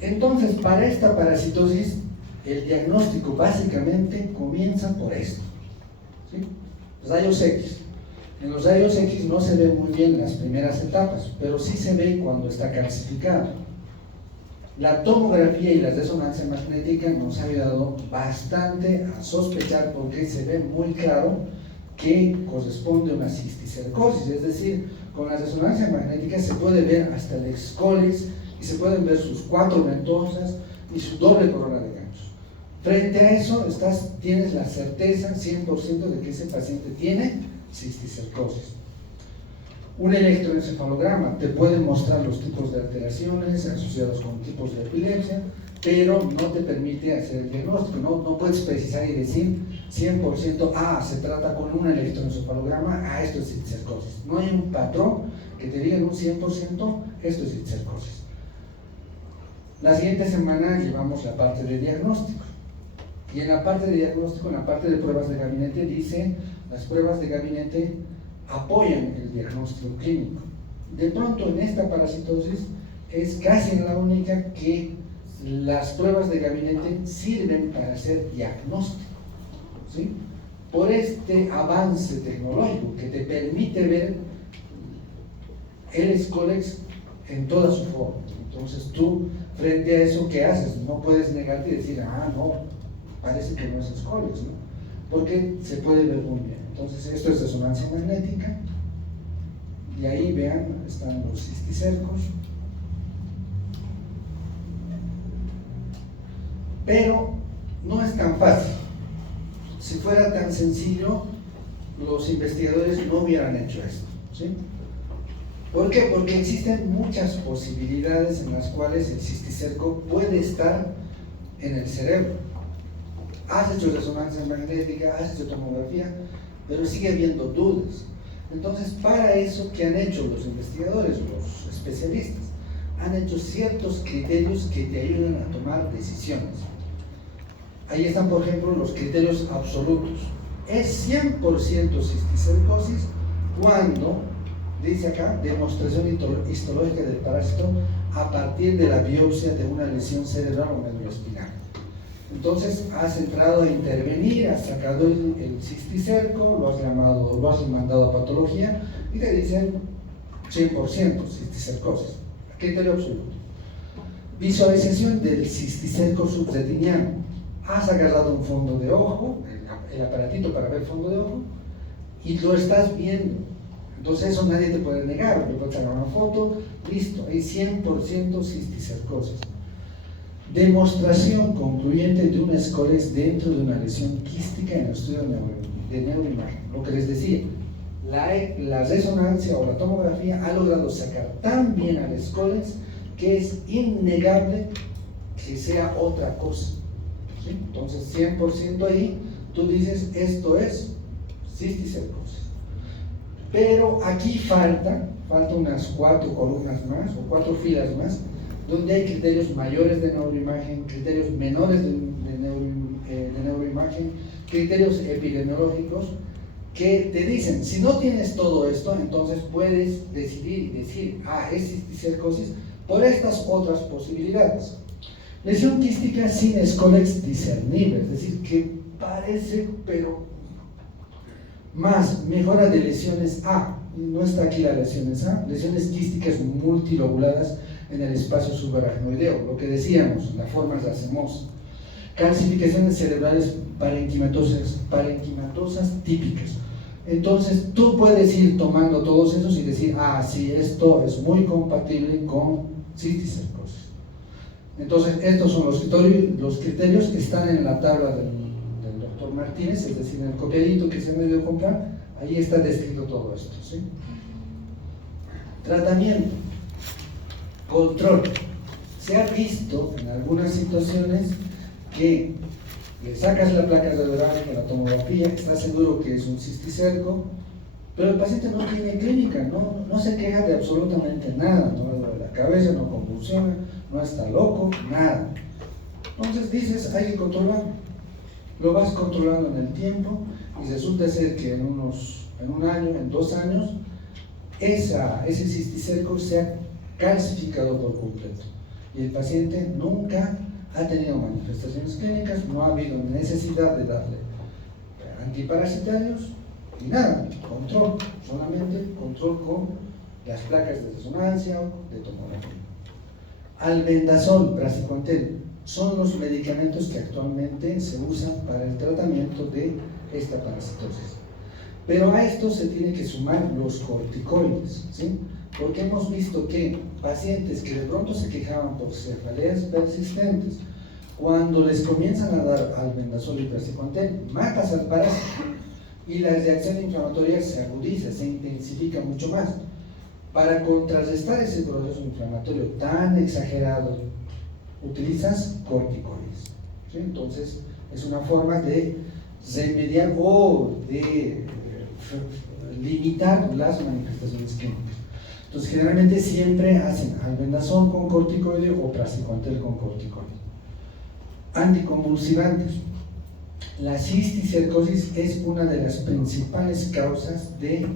Entonces, para esta parasitosis, el diagnóstico básicamente comienza por esto, ¿sí? Rayos X. En los rayos X no se ve muy bien las primeras etapas, pero sí se ve cuando está calcificado. La tomografía y la resonancia magnética nos ha ayudado bastante a sospechar, porque se ve muy claro que corresponde a una cisticercosis, es decir, con la resonancia magnética se puede ver hasta el excolis y se pueden ver sus 4 ventosas y su doble corona de ganchos. Frente a eso tienes la certeza 100% de que ese paciente tiene cisticercosis. Un electroencefalograma te puede mostrar los tipos de alteraciones asociados con tipos de epilepsia, pero no te permite hacer el diagnóstico. No puedes precisar y decir 100%, se trata con un electroencefalograma, esto es cisticercosis. No hay un patrón que te diga en un 100%, esto es cisticercosis. La siguiente semana llevamos la parte de diagnóstico. Y en la parte de diagnóstico, en la parte de pruebas de gabinete, dice, las pruebas de gabinete apoyan el diagnóstico clínico. de pronto en esta parasitosis es casi la única que las pruebas de gabinete sirven para hacer diagnóstico, ¿sí? Por este avance tecnológico que te permite ver el Escolex en toda su forma. Entonces tú, frente a eso, ¿qué haces? No puedes negarte y decir, no, parece que no es Escolex, ¿no? Porque se puede ver muy bien. Entonces esto es resonancia magnética, y ahí vean, están los cisticercos. Pero no es tan fácil. Si fuera tan sencillo, los investigadores no hubieran hecho esto, ¿sí? ¿Por qué? Porque existen muchas posibilidades en las cuales el cisticerco puede estar en el cerebro. Has hecho resonancia magnética, has hecho tomografía, pero sigue habiendo dudas. Entonces, para eso, ¿qué han hecho los investigadores, los especialistas? Han hecho ciertos criterios que te ayudan a tomar decisiones. Ahí están, por ejemplo, los criterios absolutos. Es 100% cisticercosis cuando, dice acá, demostración histológica del parásito a partir de la biopsia de una lesión cerebral o medulloespinal. Entonces, has entrado a intervenir, has sacado el cisticerco, lo has mandado a patología y te dicen 100% cisticercosis. Criterio absoluto. Visualización del cisticerco subretiniano. Has agarrado un fondo de ojo, el aparatito para ver fondo de ojo, y lo estás viendo. Entonces eso nadie te puede negar, le puedes sacar una foto, listo, hay 100% cisticercosis. Demostración concluyente de un Escolex dentro de una lesión quística en el estudio de neuroimagen. Lo que les decía, la resonancia o la tomografía ha logrado sacar tan bien al Escolex que es innegable que sea otra cosa. ¿Sí? Entonces 100% ahí, tú dices, esto es cisticercosis. Pero aquí falta unas 4 columnas más o 4 filas más, donde hay criterios mayores de neuroimagen, criterios menores de neuroimagen, criterios epidemiológicos que te dicen, si no tienes todo esto, entonces puedes decidir y decir, es cisticercosis por estas otras posibilidades. Lesión quística sin Escolex discernible, es decir, que parece, pero más mejora de lesiones A. No está aquí las lesiones A, lesiones quísticas multilobuladas en el espacio subaracnoideo, lo que decíamos, la forma racemosa. Calcificaciones cerebrales parenquimatosas típicas. Entonces tú puedes ir tomando todos esos y decir, sí, esto es muy compatible con cisticercosis. Entonces estos son los criterios que están en la tabla del doctor Martínez, es decir, en el copiadito que se me dio a comprar, ahí está descrito todo esto, ¿sí? Tratamiento, control. Se ha visto en algunas situaciones que le sacas la placa radiográfica, la tomografía, estás seguro que es un cisticerco, pero el paciente no tiene clínica, no se queja de absolutamente nada, no le duele la cabeza, no convulsiona, no está loco, nada. Entonces dices, hay que controlarlo. Lo vas controlando en el tiempo y resulta ser que en un año, en 2 años, ese cisticerco se ha calcificado por completo y el paciente nunca ha tenido manifestaciones clínicas, no ha habido necesidad de darle antiparasitarios y nada, control, solamente control con las placas de resonancia o de tomografía. Albendazol, praziquantel, son los medicamentos que actualmente se usan para el tratamiento de esta parasitosis. Pero a esto se tiene que sumar los corticoides, ¿sí? Porque hemos visto que pacientes que de pronto se quejaban por cefaleas persistentes, cuando les comienzan a dar albendazol y praziquantel, matas al parásito y la reacción inflamatoria se agudiza, se intensifica mucho más. Para contrarrestar ese proceso inflamatorio tan exagerado, utilizas corticoides, ¿sí? Entonces es una forma de remediar o de limitar las manifestaciones clínicas. Entonces generalmente siempre hacen albendazol con corticoide o praziquantel con corticoide. Anticonvulsivantes. La cisticercosis es una de las principales causas de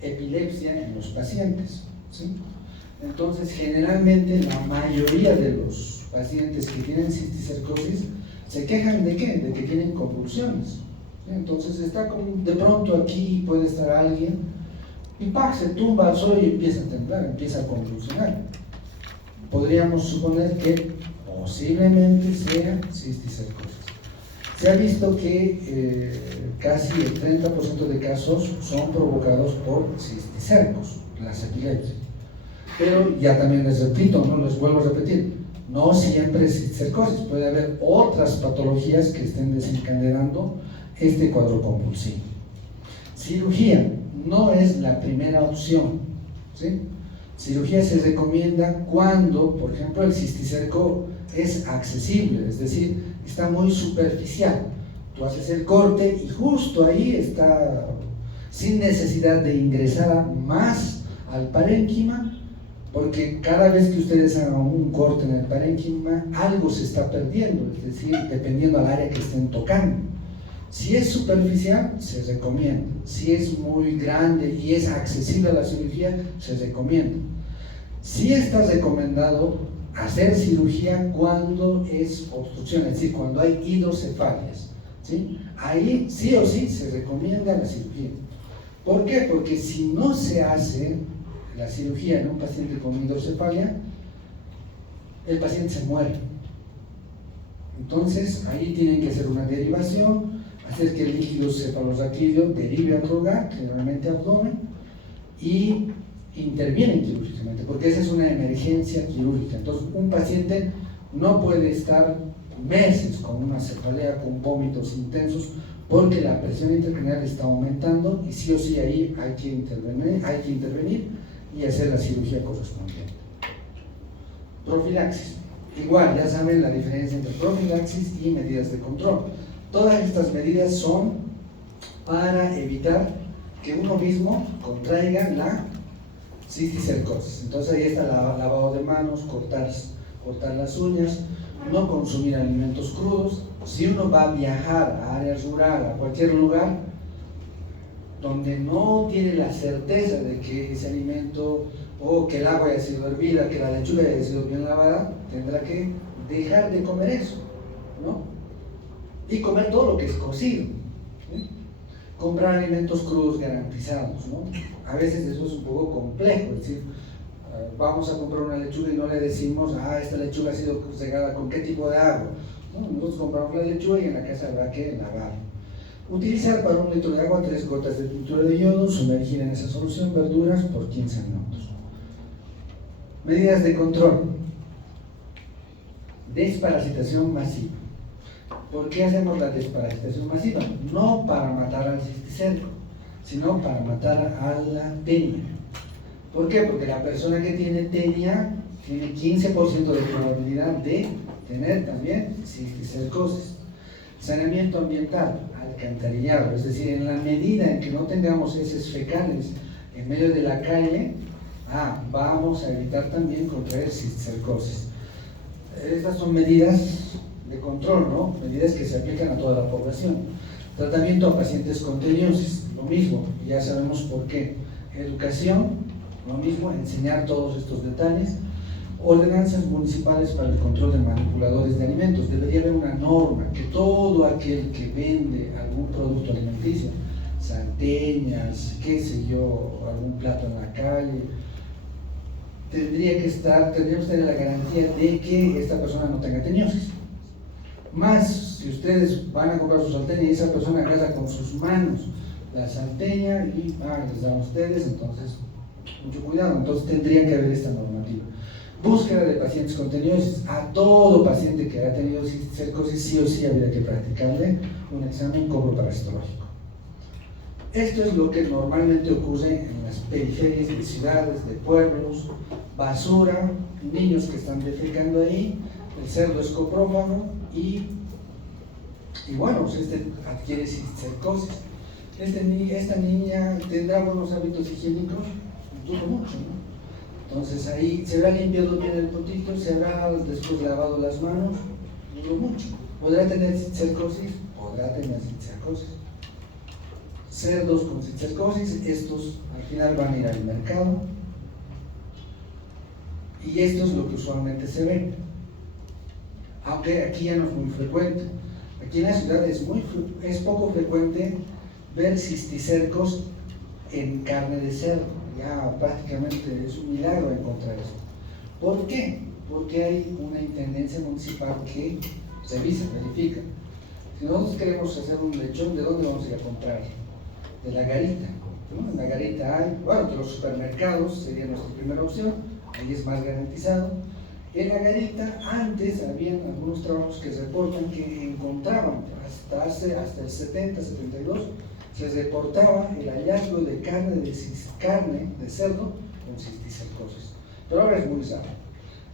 epilepsia en los pacientes. ¿sí? Entonces, generalmente la mayoría de los pacientes que tienen cisticercosis se quejan ¿de qué? De que tienen convulsiones, ¿sí? Entonces está como de pronto aquí puede estar alguien y ¡pac! Se tumba al suelo y empieza a temblar, empieza a convulsionar. Podríamos suponer que posiblemente sea cisticercosis. Se ha visto que casi el 30% de casos son provocados por cisticercos, las epilepsias. Pero ya también les repito, no les vuelvo a repetir, no siempre es cisticercosis, puede haber otras patologías que estén desencadenando este cuadro convulsivo. Cirugía no es la primera opción, ¿sí? Cirugía se recomienda cuando, por ejemplo, el cisticerco es accesible, es decir, está muy superficial. Tú haces el corte y justo ahí está, sin necesidad de ingresar más al parénquima, porque cada vez que ustedes hagan un corte en el parénquima, algo se está perdiendo, es decir, dependiendo al área que estén tocando. Si es superficial, se recomienda. Si es muy grande y es accesible a la cirugía, se recomienda. Sí está recomendado hacer cirugía cuando es obstrucción, es decir, cuando hay hidrocefalias, ¿sí? Ahí sí o sí se recomienda la cirugía. ¿Por qué? Porque si no se hace la cirugía en un paciente con hidrocefalia, el paciente se muere. Entonces, ahí tienen que hacer una derivación, hacer que el líquido cefalorraquídeo derive al lugar, generalmente abdomen, y intervienen quirúrgicamente, porque esa es una emergencia quirúrgica. Entonces, un paciente no puede estar meses con una cefalea, con vómitos intensos, porque la presión intracraneal está aumentando y sí o sí ahí hay que intervenir y hacer la cirugía correspondiente. Profilaxis. Igual, ya saben la diferencia entre profilaxis y medidas de control. Todas estas medidas son para evitar que uno mismo contraiga la cisticercosis. Entonces ahí está lavado de manos, cortar las uñas, no consumir alimentos crudos. Si uno va a viajar a área rural, a cualquier lugar donde no tiene la certeza de que ese alimento o que el agua haya sido hervida, que la lechuga haya sido bien lavada, tendrá que dejar de comer eso, ¿no? Y comer todo lo que es cocido, ¿sí? Comprar alimentos crudos garantizados, ¿no? A veces eso es un poco complejo, es decir, vamos a comprar una lechuga y no le decimos, esta lechuga ha sido regada con qué tipo de agua, ¿no? Nosotros compramos la lechuga y en la casa habrá que lavar. Utilizar para 1 litro de agua 3 gotas de tintura de yodo, sumergir en esa solución verduras por 15 minutos. Medidas de control. Desparasitación masiva. ¿Por qué hacemos la desparasitación masiva? No para matar al cisticerco, sino para matar a la tenia. ¿Por qué? Porque la persona que tiene tenia tiene 15% de probabilidad de tener también cisticercosis. Saneamiento ambiental, alcantarillado, es decir, en la medida en que no tengamos heces fecales en medio de la calle, vamos a evitar también contraer cisticercosis. Estas son medidas de control, ¿no? Medidas que se aplican a toda la población. Tratamiento a pacientes con teniosis, lo mismo, ya sabemos por qué. Educación, lo mismo, enseñar todos estos detalles. Ordenanzas municipales para el control de manipuladores de alimentos. Debería haber una norma que todo aquel que vende algún producto alimenticio, salteñas, qué sé yo, algún plato en la calle, tendríamos que tener la garantía de que esta persona no tenga teniosis. Más, si ustedes van a comprar su salteña y esa persona agarra con sus manos la salteña y les dan a ustedes, entonces, mucho cuidado. Entonces tendría que haber esta normativa. Búsqueda de pacientes con teniosis. A todo paciente que haya tenido cisticercosis, sí o sí habría que practicarle un examen cobroparasitológico. Esto es lo que normalmente ocurre en las periferias de ciudades, de pueblos, basura, niños que están defecando ahí, el cerdo es coprófago y bueno, pues adquiere cisticercosis. Esta niña tendrá buenos hábitos higiénicos, dudo mucho, ¿no? Entonces ahí se habrá limpiado bien el potito, se habrá después lavado las manos, dudo mucho. ¿Podrá tener cisticercosis? Podrá tener cisticercosis. Cerdos con cisticercosis, estos al final van a ir al mercado Y esto es lo que usualmente se ve, aunque aquí ya no es muy frecuente. Aquí en la ciudad es poco frecuente ver cisticercos en carne de cerdo. Ya prácticamente es un milagro encontrar eso. ¿Por qué? Porque hay una intendencia municipal que revisa, verifica. Si nosotros queremos hacer un lechón, ¿de dónde vamos a ir a comprar? De la garita, ¿no? En la garita hay, bueno, de los supermercados sería nuestra primera opción, ahí es más garantizado. En la garita antes habían algunos trabajos que reportan que encontraban, hasta el 70, 72, se reportaba el hallazgo de carne de cerdo con cisticercosis. Pero ahora es muy raro.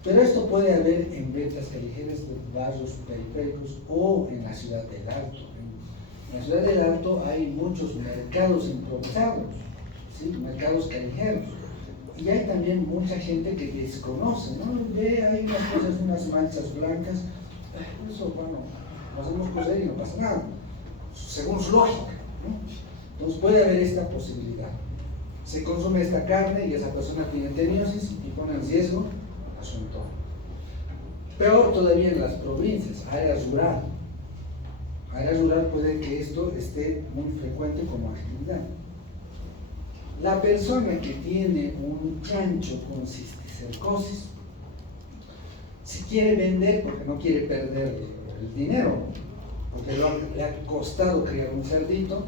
Pero esto puede haber en ventas callejeras de barrios periféricos o en la ciudad del Alto. En la ciudad del Alto hay muchos mercados improvisados, ¿sí? Mercados callejeros. Y hay también mucha gente que desconoce, ¿no? Ve, hay unas cosas, unas manchas blancas, eso, bueno, lo hacemos coser y no pasa nada, según su lógica, ¿no? Entonces puede haber esta posibilidad. Se consume esta carne y esa persona tiene teniosis y pone en riesgo a su entorno. Peor todavía en las provincias, área rural. Área rural puede que esto esté muy frecuente como agilidad. La persona que tiene un chancho con cisticercosis, si quiere vender porque no quiere perder el dinero, porque le ha costado criar un cerdito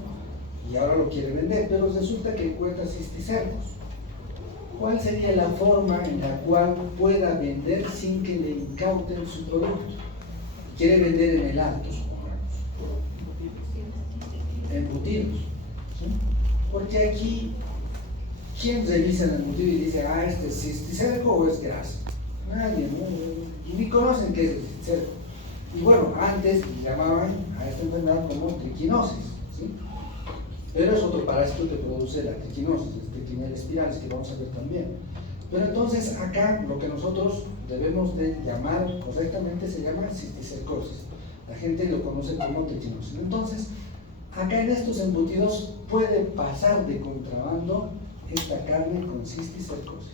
y ahora lo quiere vender, pero resulta que encuentra cisticercos. ¿Cuál sería la forma en la cual pueda vender sin que le incauten su producto? Quiere vender en el alto, supongamos, embutidos, ¿sí? Porque aquí, ¿quién revisa el embutido y dice, este es cisticerco o es grasa? Nadie, ¿no? Ni conocen qué es el cisticerco. Y bueno, antes llamaban a esta enfermedad como triquinosis, ¿sí? Pero es otro parásito que produce la triquinosis, el triquinella spiralis, que vamos a ver también. Pero entonces acá lo que nosotros debemos de llamar correctamente se llama cisticercosis. La gente lo conoce como triquinosis. Entonces, acá en estos embutidos puede pasar de contrabando esta carne con cisticercosis.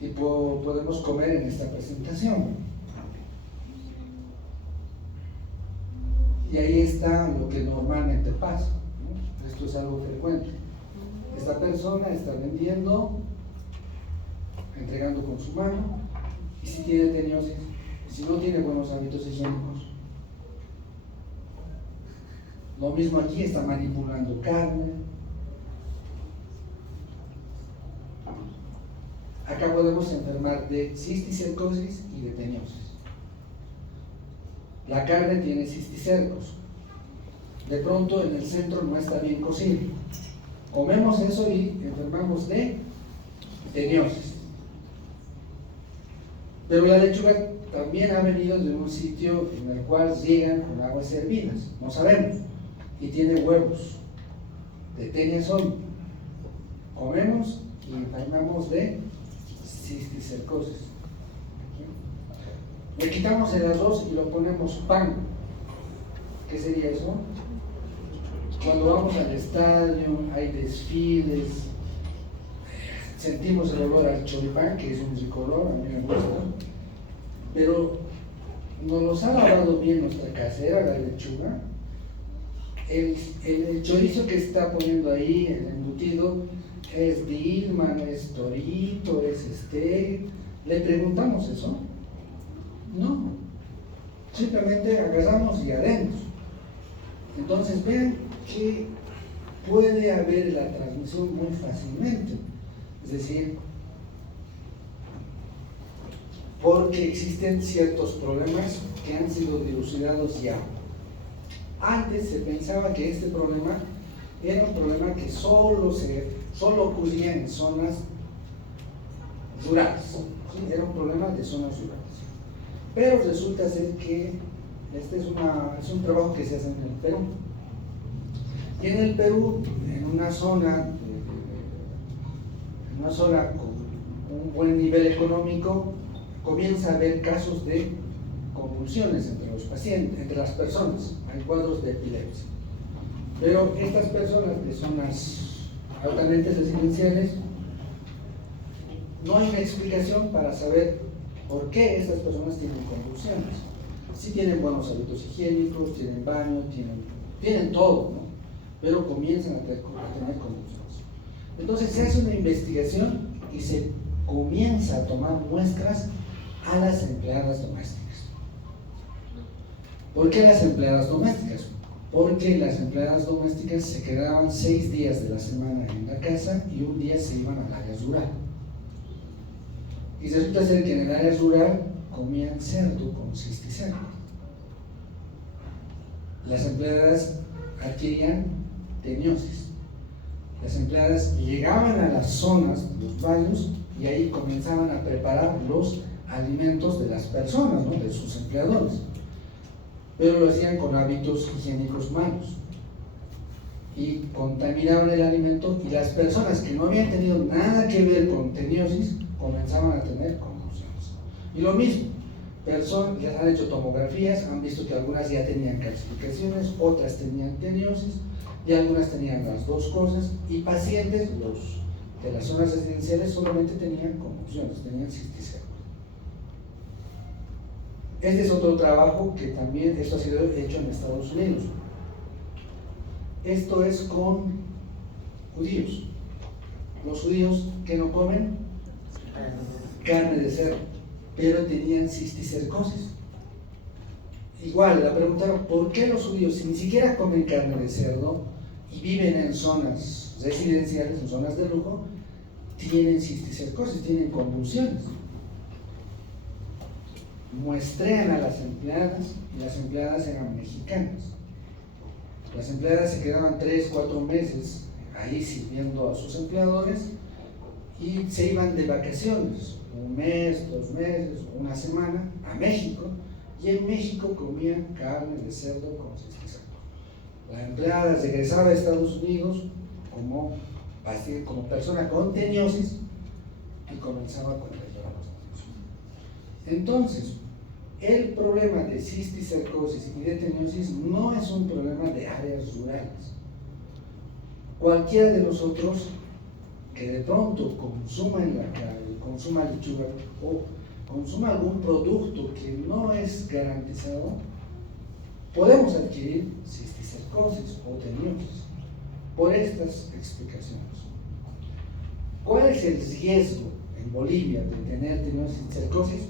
Y podemos comer en esta presentación. Y ahí está lo que normalmente pasa, ¿no? Esto es algo frecuente. Esta persona está vendiendo, entregando con su mano, y si tiene teniosis, y si no tiene buenos hábitos higiénicos. Lo mismo aquí, está manipulando carne. Acá podemos enfermar de cisticercosis y de teniosis. La carne tiene cisticercos. De pronto en el centro no está bien cocido. Comemos eso y enfermamos de teniosis. Pero la lechuga también ha venido de un sitio en el cual llegan con aguas hervidas, no sabemos, y tiene huevos de tenia sólido. Comemos y enfermamos de cisticercosis. Le quitamos el arroz y lo ponemos pan. ¿Qué sería eso? Cuando vamos al estadio, hay desfiles, sentimos el olor al choripán, que es un rico olor, a mí me gusta, pero nos los ha lavado bien nuestra casera, la lechuga. El chorizo que está poniendo ahí, el embutido, es Dilma, es Torito, es ¿Le preguntamos eso? No, simplemente agarramos y adentro. Entonces vean que puede haber la transmisión muy fácilmente, es decir, porque existen ciertos problemas que han sido dilucidados ya. Antes se pensaba que este problema era un problema que solo ocurría en zonas rurales, ¿sí? Era un problema de zonas rurales. Pero resulta ser que este es un trabajo que se hace en el Perú. Y en el Perú, en una zona con un buen nivel económico, comienza a haber casos de convulsiones entre los pacientes, entre las personas. Hay cuadros de epilepsia. Pero estas personas de zonas altamente residenciales. No hay una explicación para saber por qué estas personas tienen convulsiones. Sí tienen buenos hábitos higiénicos, tienen baño, tienen todo, ¿no? Pero comienzan a tener convulsiones. Entonces se hace una investigación y se comienza a tomar muestras a las empleadas domésticas. ¿Por qué las empleadas domésticas? Porque las empleadas domésticas se quedaban 6 días de la semana en la casa y un día se iban al área rural. Y resulta ser que en el área rural comían cerdo con cisticerco. Las empleadas adquirían teniosis. Las empleadas llegaban a las zonas, los barrios, y ahí comenzaban a preparar los alimentos de las personas, ¿no? De sus empleadores. Pero lo hacían con hábitos higiénicos malos. Y contaminaban el alimento, y las personas que no habían tenido nada que ver con teniosis comenzaban a tener convulsiones. Y lo mismo, personas les han hecho tomografías, han visto que algunas ya tenían calcificaciones, otras tenían teniosis, y algunas tenían las dos cosas, y pacientes, los de las zonas residenciales, solamente tenían convulsiones, tenían cisticerco. Este es otro trabajo que también, esto ha sido hecho en Estados Unidos. Esto es con judíos. Los judíos que no comen carne de cerdo, pero tenían cisticercosis. Igual, la preguntaron, ¿por qué los judíos, si ni siquiera comen carne de cerdo y viven en zonas residenciales, en zonas de lujo, tienen cisticercosis, tienen convulsiones? Muestrean a las empleadas, y las empleadas eran mexicanas. Las empleadas se quedaban 3, 4 meses ahí sirviendo a sus empleadores y se iban de vacaciones, 1 mes, 2 meses, 1 semana, a México, y en México comían carne de cerdo con cisticerco. La empleada regresaba a Estados Unidos como persona con teniosis y comenzaba con el dolor. Entonces, el problema de cisticercosis y de teniosis no es un problema de áreas rurales. Cualquiera de nosotros que de pronto consuma en la calle, consuma lechuga o consuma algún producto que no es garantizado, podemos adquirir cisticercosis o teniosis por estas explicaciones. ¿Cuál es el riesgo en Bolivia de tener teniosis y cisticercosis?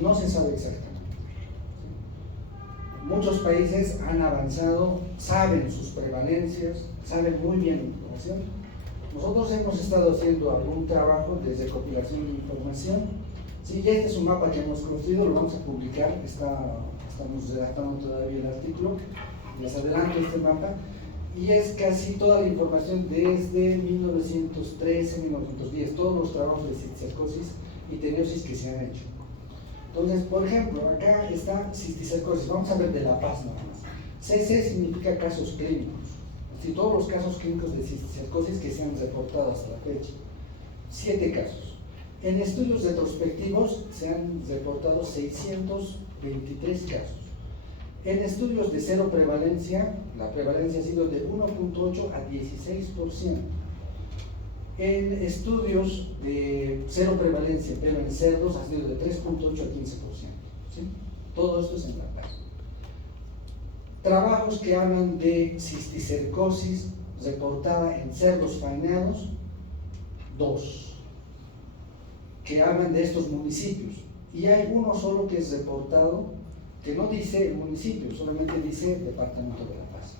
No se sabe exactamente. Muchos países han avanzado, saben sus prevalencias, saben muy bien la información. Nosotros hemos estado haciendo algún trabajo de recopilación de información. Sí, ya este es un mapa que hemos construido, lo vamos a publicar, estamos redactando todavía el artículo, les adelanto este mapa, y es casi toda la información desde 1913, 1910, todos los trabajos de cisticercosis y teniosis que se han hecho. Entonces, por ejemplo, acá está cisticercosis, vamos a ver de La Paz nada más. CC significa casos clínicos, es decir, todos los casos clínicos de cisticercosis que se han reportado hasta la fecha. 7 casos. En estudios retrospectivos se han reportado 623 casos. En estudios de cero prevalencia, la prevalencia ha sido de 1.8 a 16%. En estudios de cero prevalencia, pero en cerdos, ha sido de 3.8 a 15%. ¿Sí? Todo esto es en La Paz. Trabajos que hablan de cisticercosis reportada en cerdos faenados, 2, que hablan de estos municipios. Y hay uno solo que es reportado, que no dice el municipio, solamente dice Departamento de La Paz.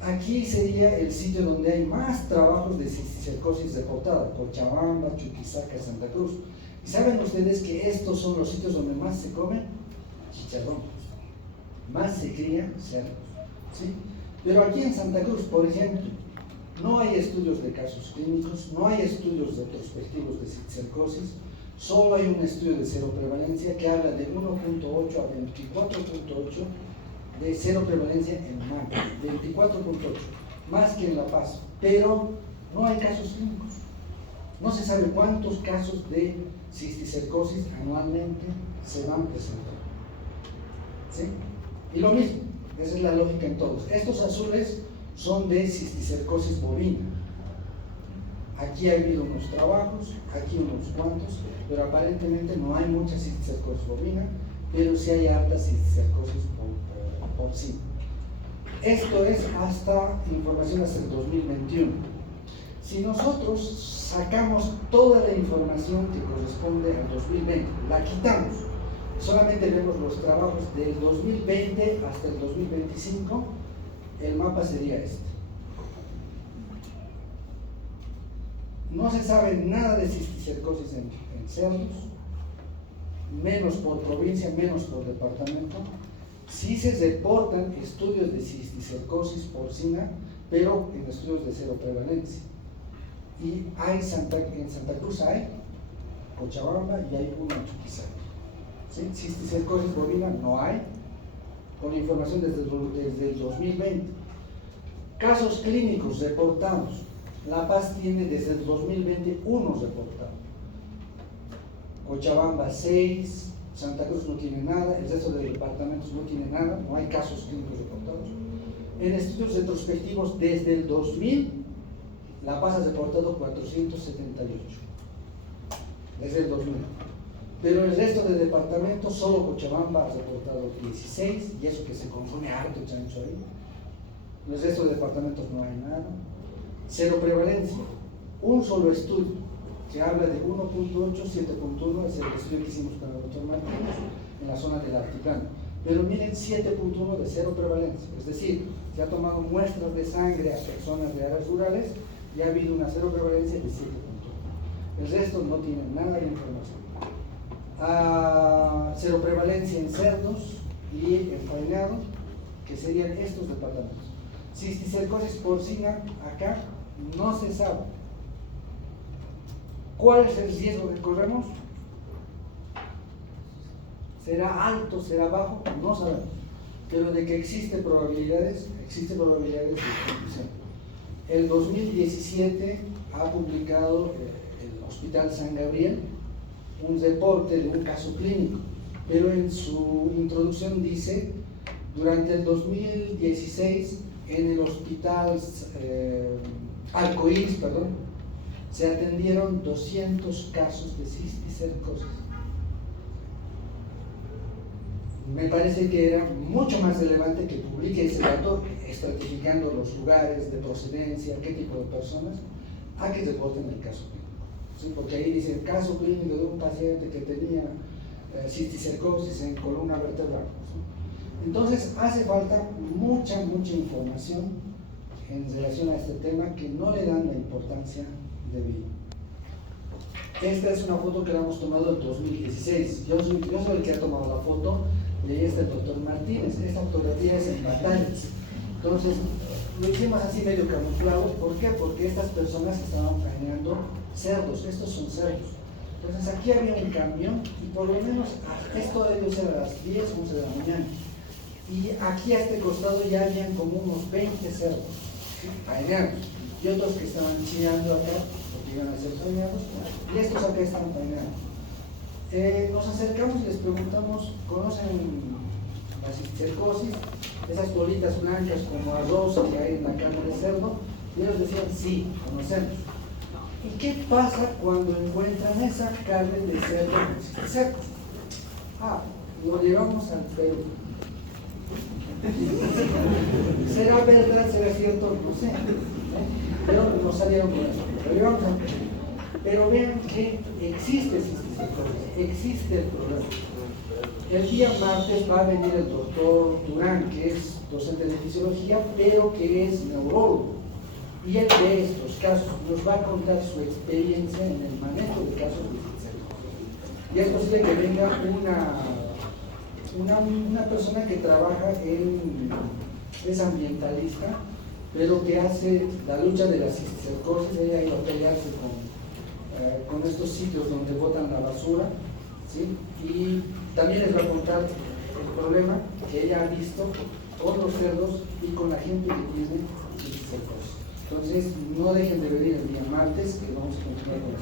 Aquí sería el sitio donde hay más trabajos de cisticercosis reportada, Cochabamba, Chuquisaca, Santa Cruz. ¿Y saben ustedes que estos son los sitios donde más se come chicharrón? Más se cría cerdos, ¿sí? Pero aquí en Santa Cruz, por ejemplo, no hay estudios de casos clínicos, no hay estudios retrospectivos de cisticercosis, solo hay un estudio de cero prevalencia que habla de 1.8 a 24.8 de cero prevalencia en mano, 24.8, más que en La Paz, pero no hay casos clínicos. No se sabe cuántos casos de cisticercosis anualmente se van presentando. ¿Sí? Y lo mismo, esa es la lógica en todos. Estos azules son de cisticercosis bovina. Aquí ha habido unos trabajos, aquí unos cuantos, pero aparentemente no hay mucha cisticercosis bovina, pero sí hay alta cisticercosis porcina. Esto es hasta información hasta el 2021. Si nosotros sacamos toda la información que corresponde al 2020, la quitamos, solamente vemos los trabajos del 2020 hasta el 2025, el mapa sería este. No se sabe nada de cisticercosis en cerdos, menos por provincia, menos por departamento. Sí se reportan estudios de cisticercosis porcina, pero en estudios de cero prevalencia. Y hay en Santa Cruz hay, Cochabamba, y hay uno en Chuquisaca. ¿Sí? Cisticercosis bovina no hay, con información desde el 2020. Casos clínicos reportados. La Paz tiene desde el 2020 uno reportado. Cochabamba 6, Santa Cruz no tiene nada, el resto de departamentos no tiene nada, no hay casos clínicos reportados. En estudios retrospectivos desde el 2000, La Paz ha reportado 478, desde el 2000. Pero el resto de departamentos, solo Cochabamba ha reportado 16, y eso que se consume harto chancho ahí. En el resto de departamentos no hay nada. Cero prevalencia, un solo estudio que habla de 1.8, 7.1, es el estudio que hicimos con el doctor Martínez en la zona del altiplano. Pero miren, 7.1 de cero prevalencia, es decir, se ha tomado muestras de sangre a personas de áreas rurales y ha habido una cero prevalencia de 7.1. El resto no tiene nada de información. Cero prevalencia en cerdos y en faenado, que serían estos departamentos. Cisticercosis porcina, acá no se sabe. ¿Cuál es el riesgo que corremos? ¿Será alto, será bajo? No sabemos. Pero de que existen probabilidades de transmisión. El 2017 ha publicado el Hospital San Gabriel un reporte de un caso clínico, pero en su introducción dice: durante el 2016 en el hospital Arcoíris, se atendieron 200 casos de cisticercosis. Me parece que era mucho más relevante que publique ese dato, estratificando los lugares de procedencia, qué tipo de personas, a que reporten el caso clínico. ¿Sí? Porque ahí dice el caso clínico de un paciente que tenía cisticercosis en columna vertebral. ¿Sí? Entonces hace falta mucha información en relación a este tema que no le dan la importancia debida. Esta es una foto que la hemos tomado en 2016. Yo soy el que ha tomado la foto, y ahí está el doctor Martínez. Esta fotografía es en batallas. Entonces lo hicimos así medio camuflado. ¿Por qué? Porque estas personas estaban faenando cerdos. Estos son cerdos. Entonces aquí había un camión y por lo menos esto debió ser a las 10, 11 de la mañana. Y aquí a este costado ya habían como unos 20 cerdos, ¿sí? Faenados, y otros que estaban chillando acá porque iban a ser faenados, y estos acá estaban faenados. Nos acercamos y les preguntamos: ¿conocen la cisticercosis? Esas bolitas blancas como arroz que hay en la carne de cerdo. Y ellos decían: sí, conocemos. ¿Y qué pasa cuando encuentran esa carne de cerdo con cisticercosis? Lo llevamos al Perú. ¿Será verdad, será cierto? No sé, pero nos salieron con eso. Pero vean que existe cisticercosis, existe el problema. El día martes va a venir el doctor Durán, que es docente de fisiología, pero que es neurólogo, y él de estos casos nos va a contar su experiencia en el manejo de casos de cisticercosis. Y es posible que venga una persona que trabaja es ambientalista, pero que hace la lucha de la cisticercosis. Ella ha ido a pelearse con estos sitios donde botan la basura, ¿sí? Y también les va a contar el problema que ella ha visto con los cerdos y con la gente que tiene cisticercosis. Entonces, no dejen de venir el día martes, que vamos a continuar con la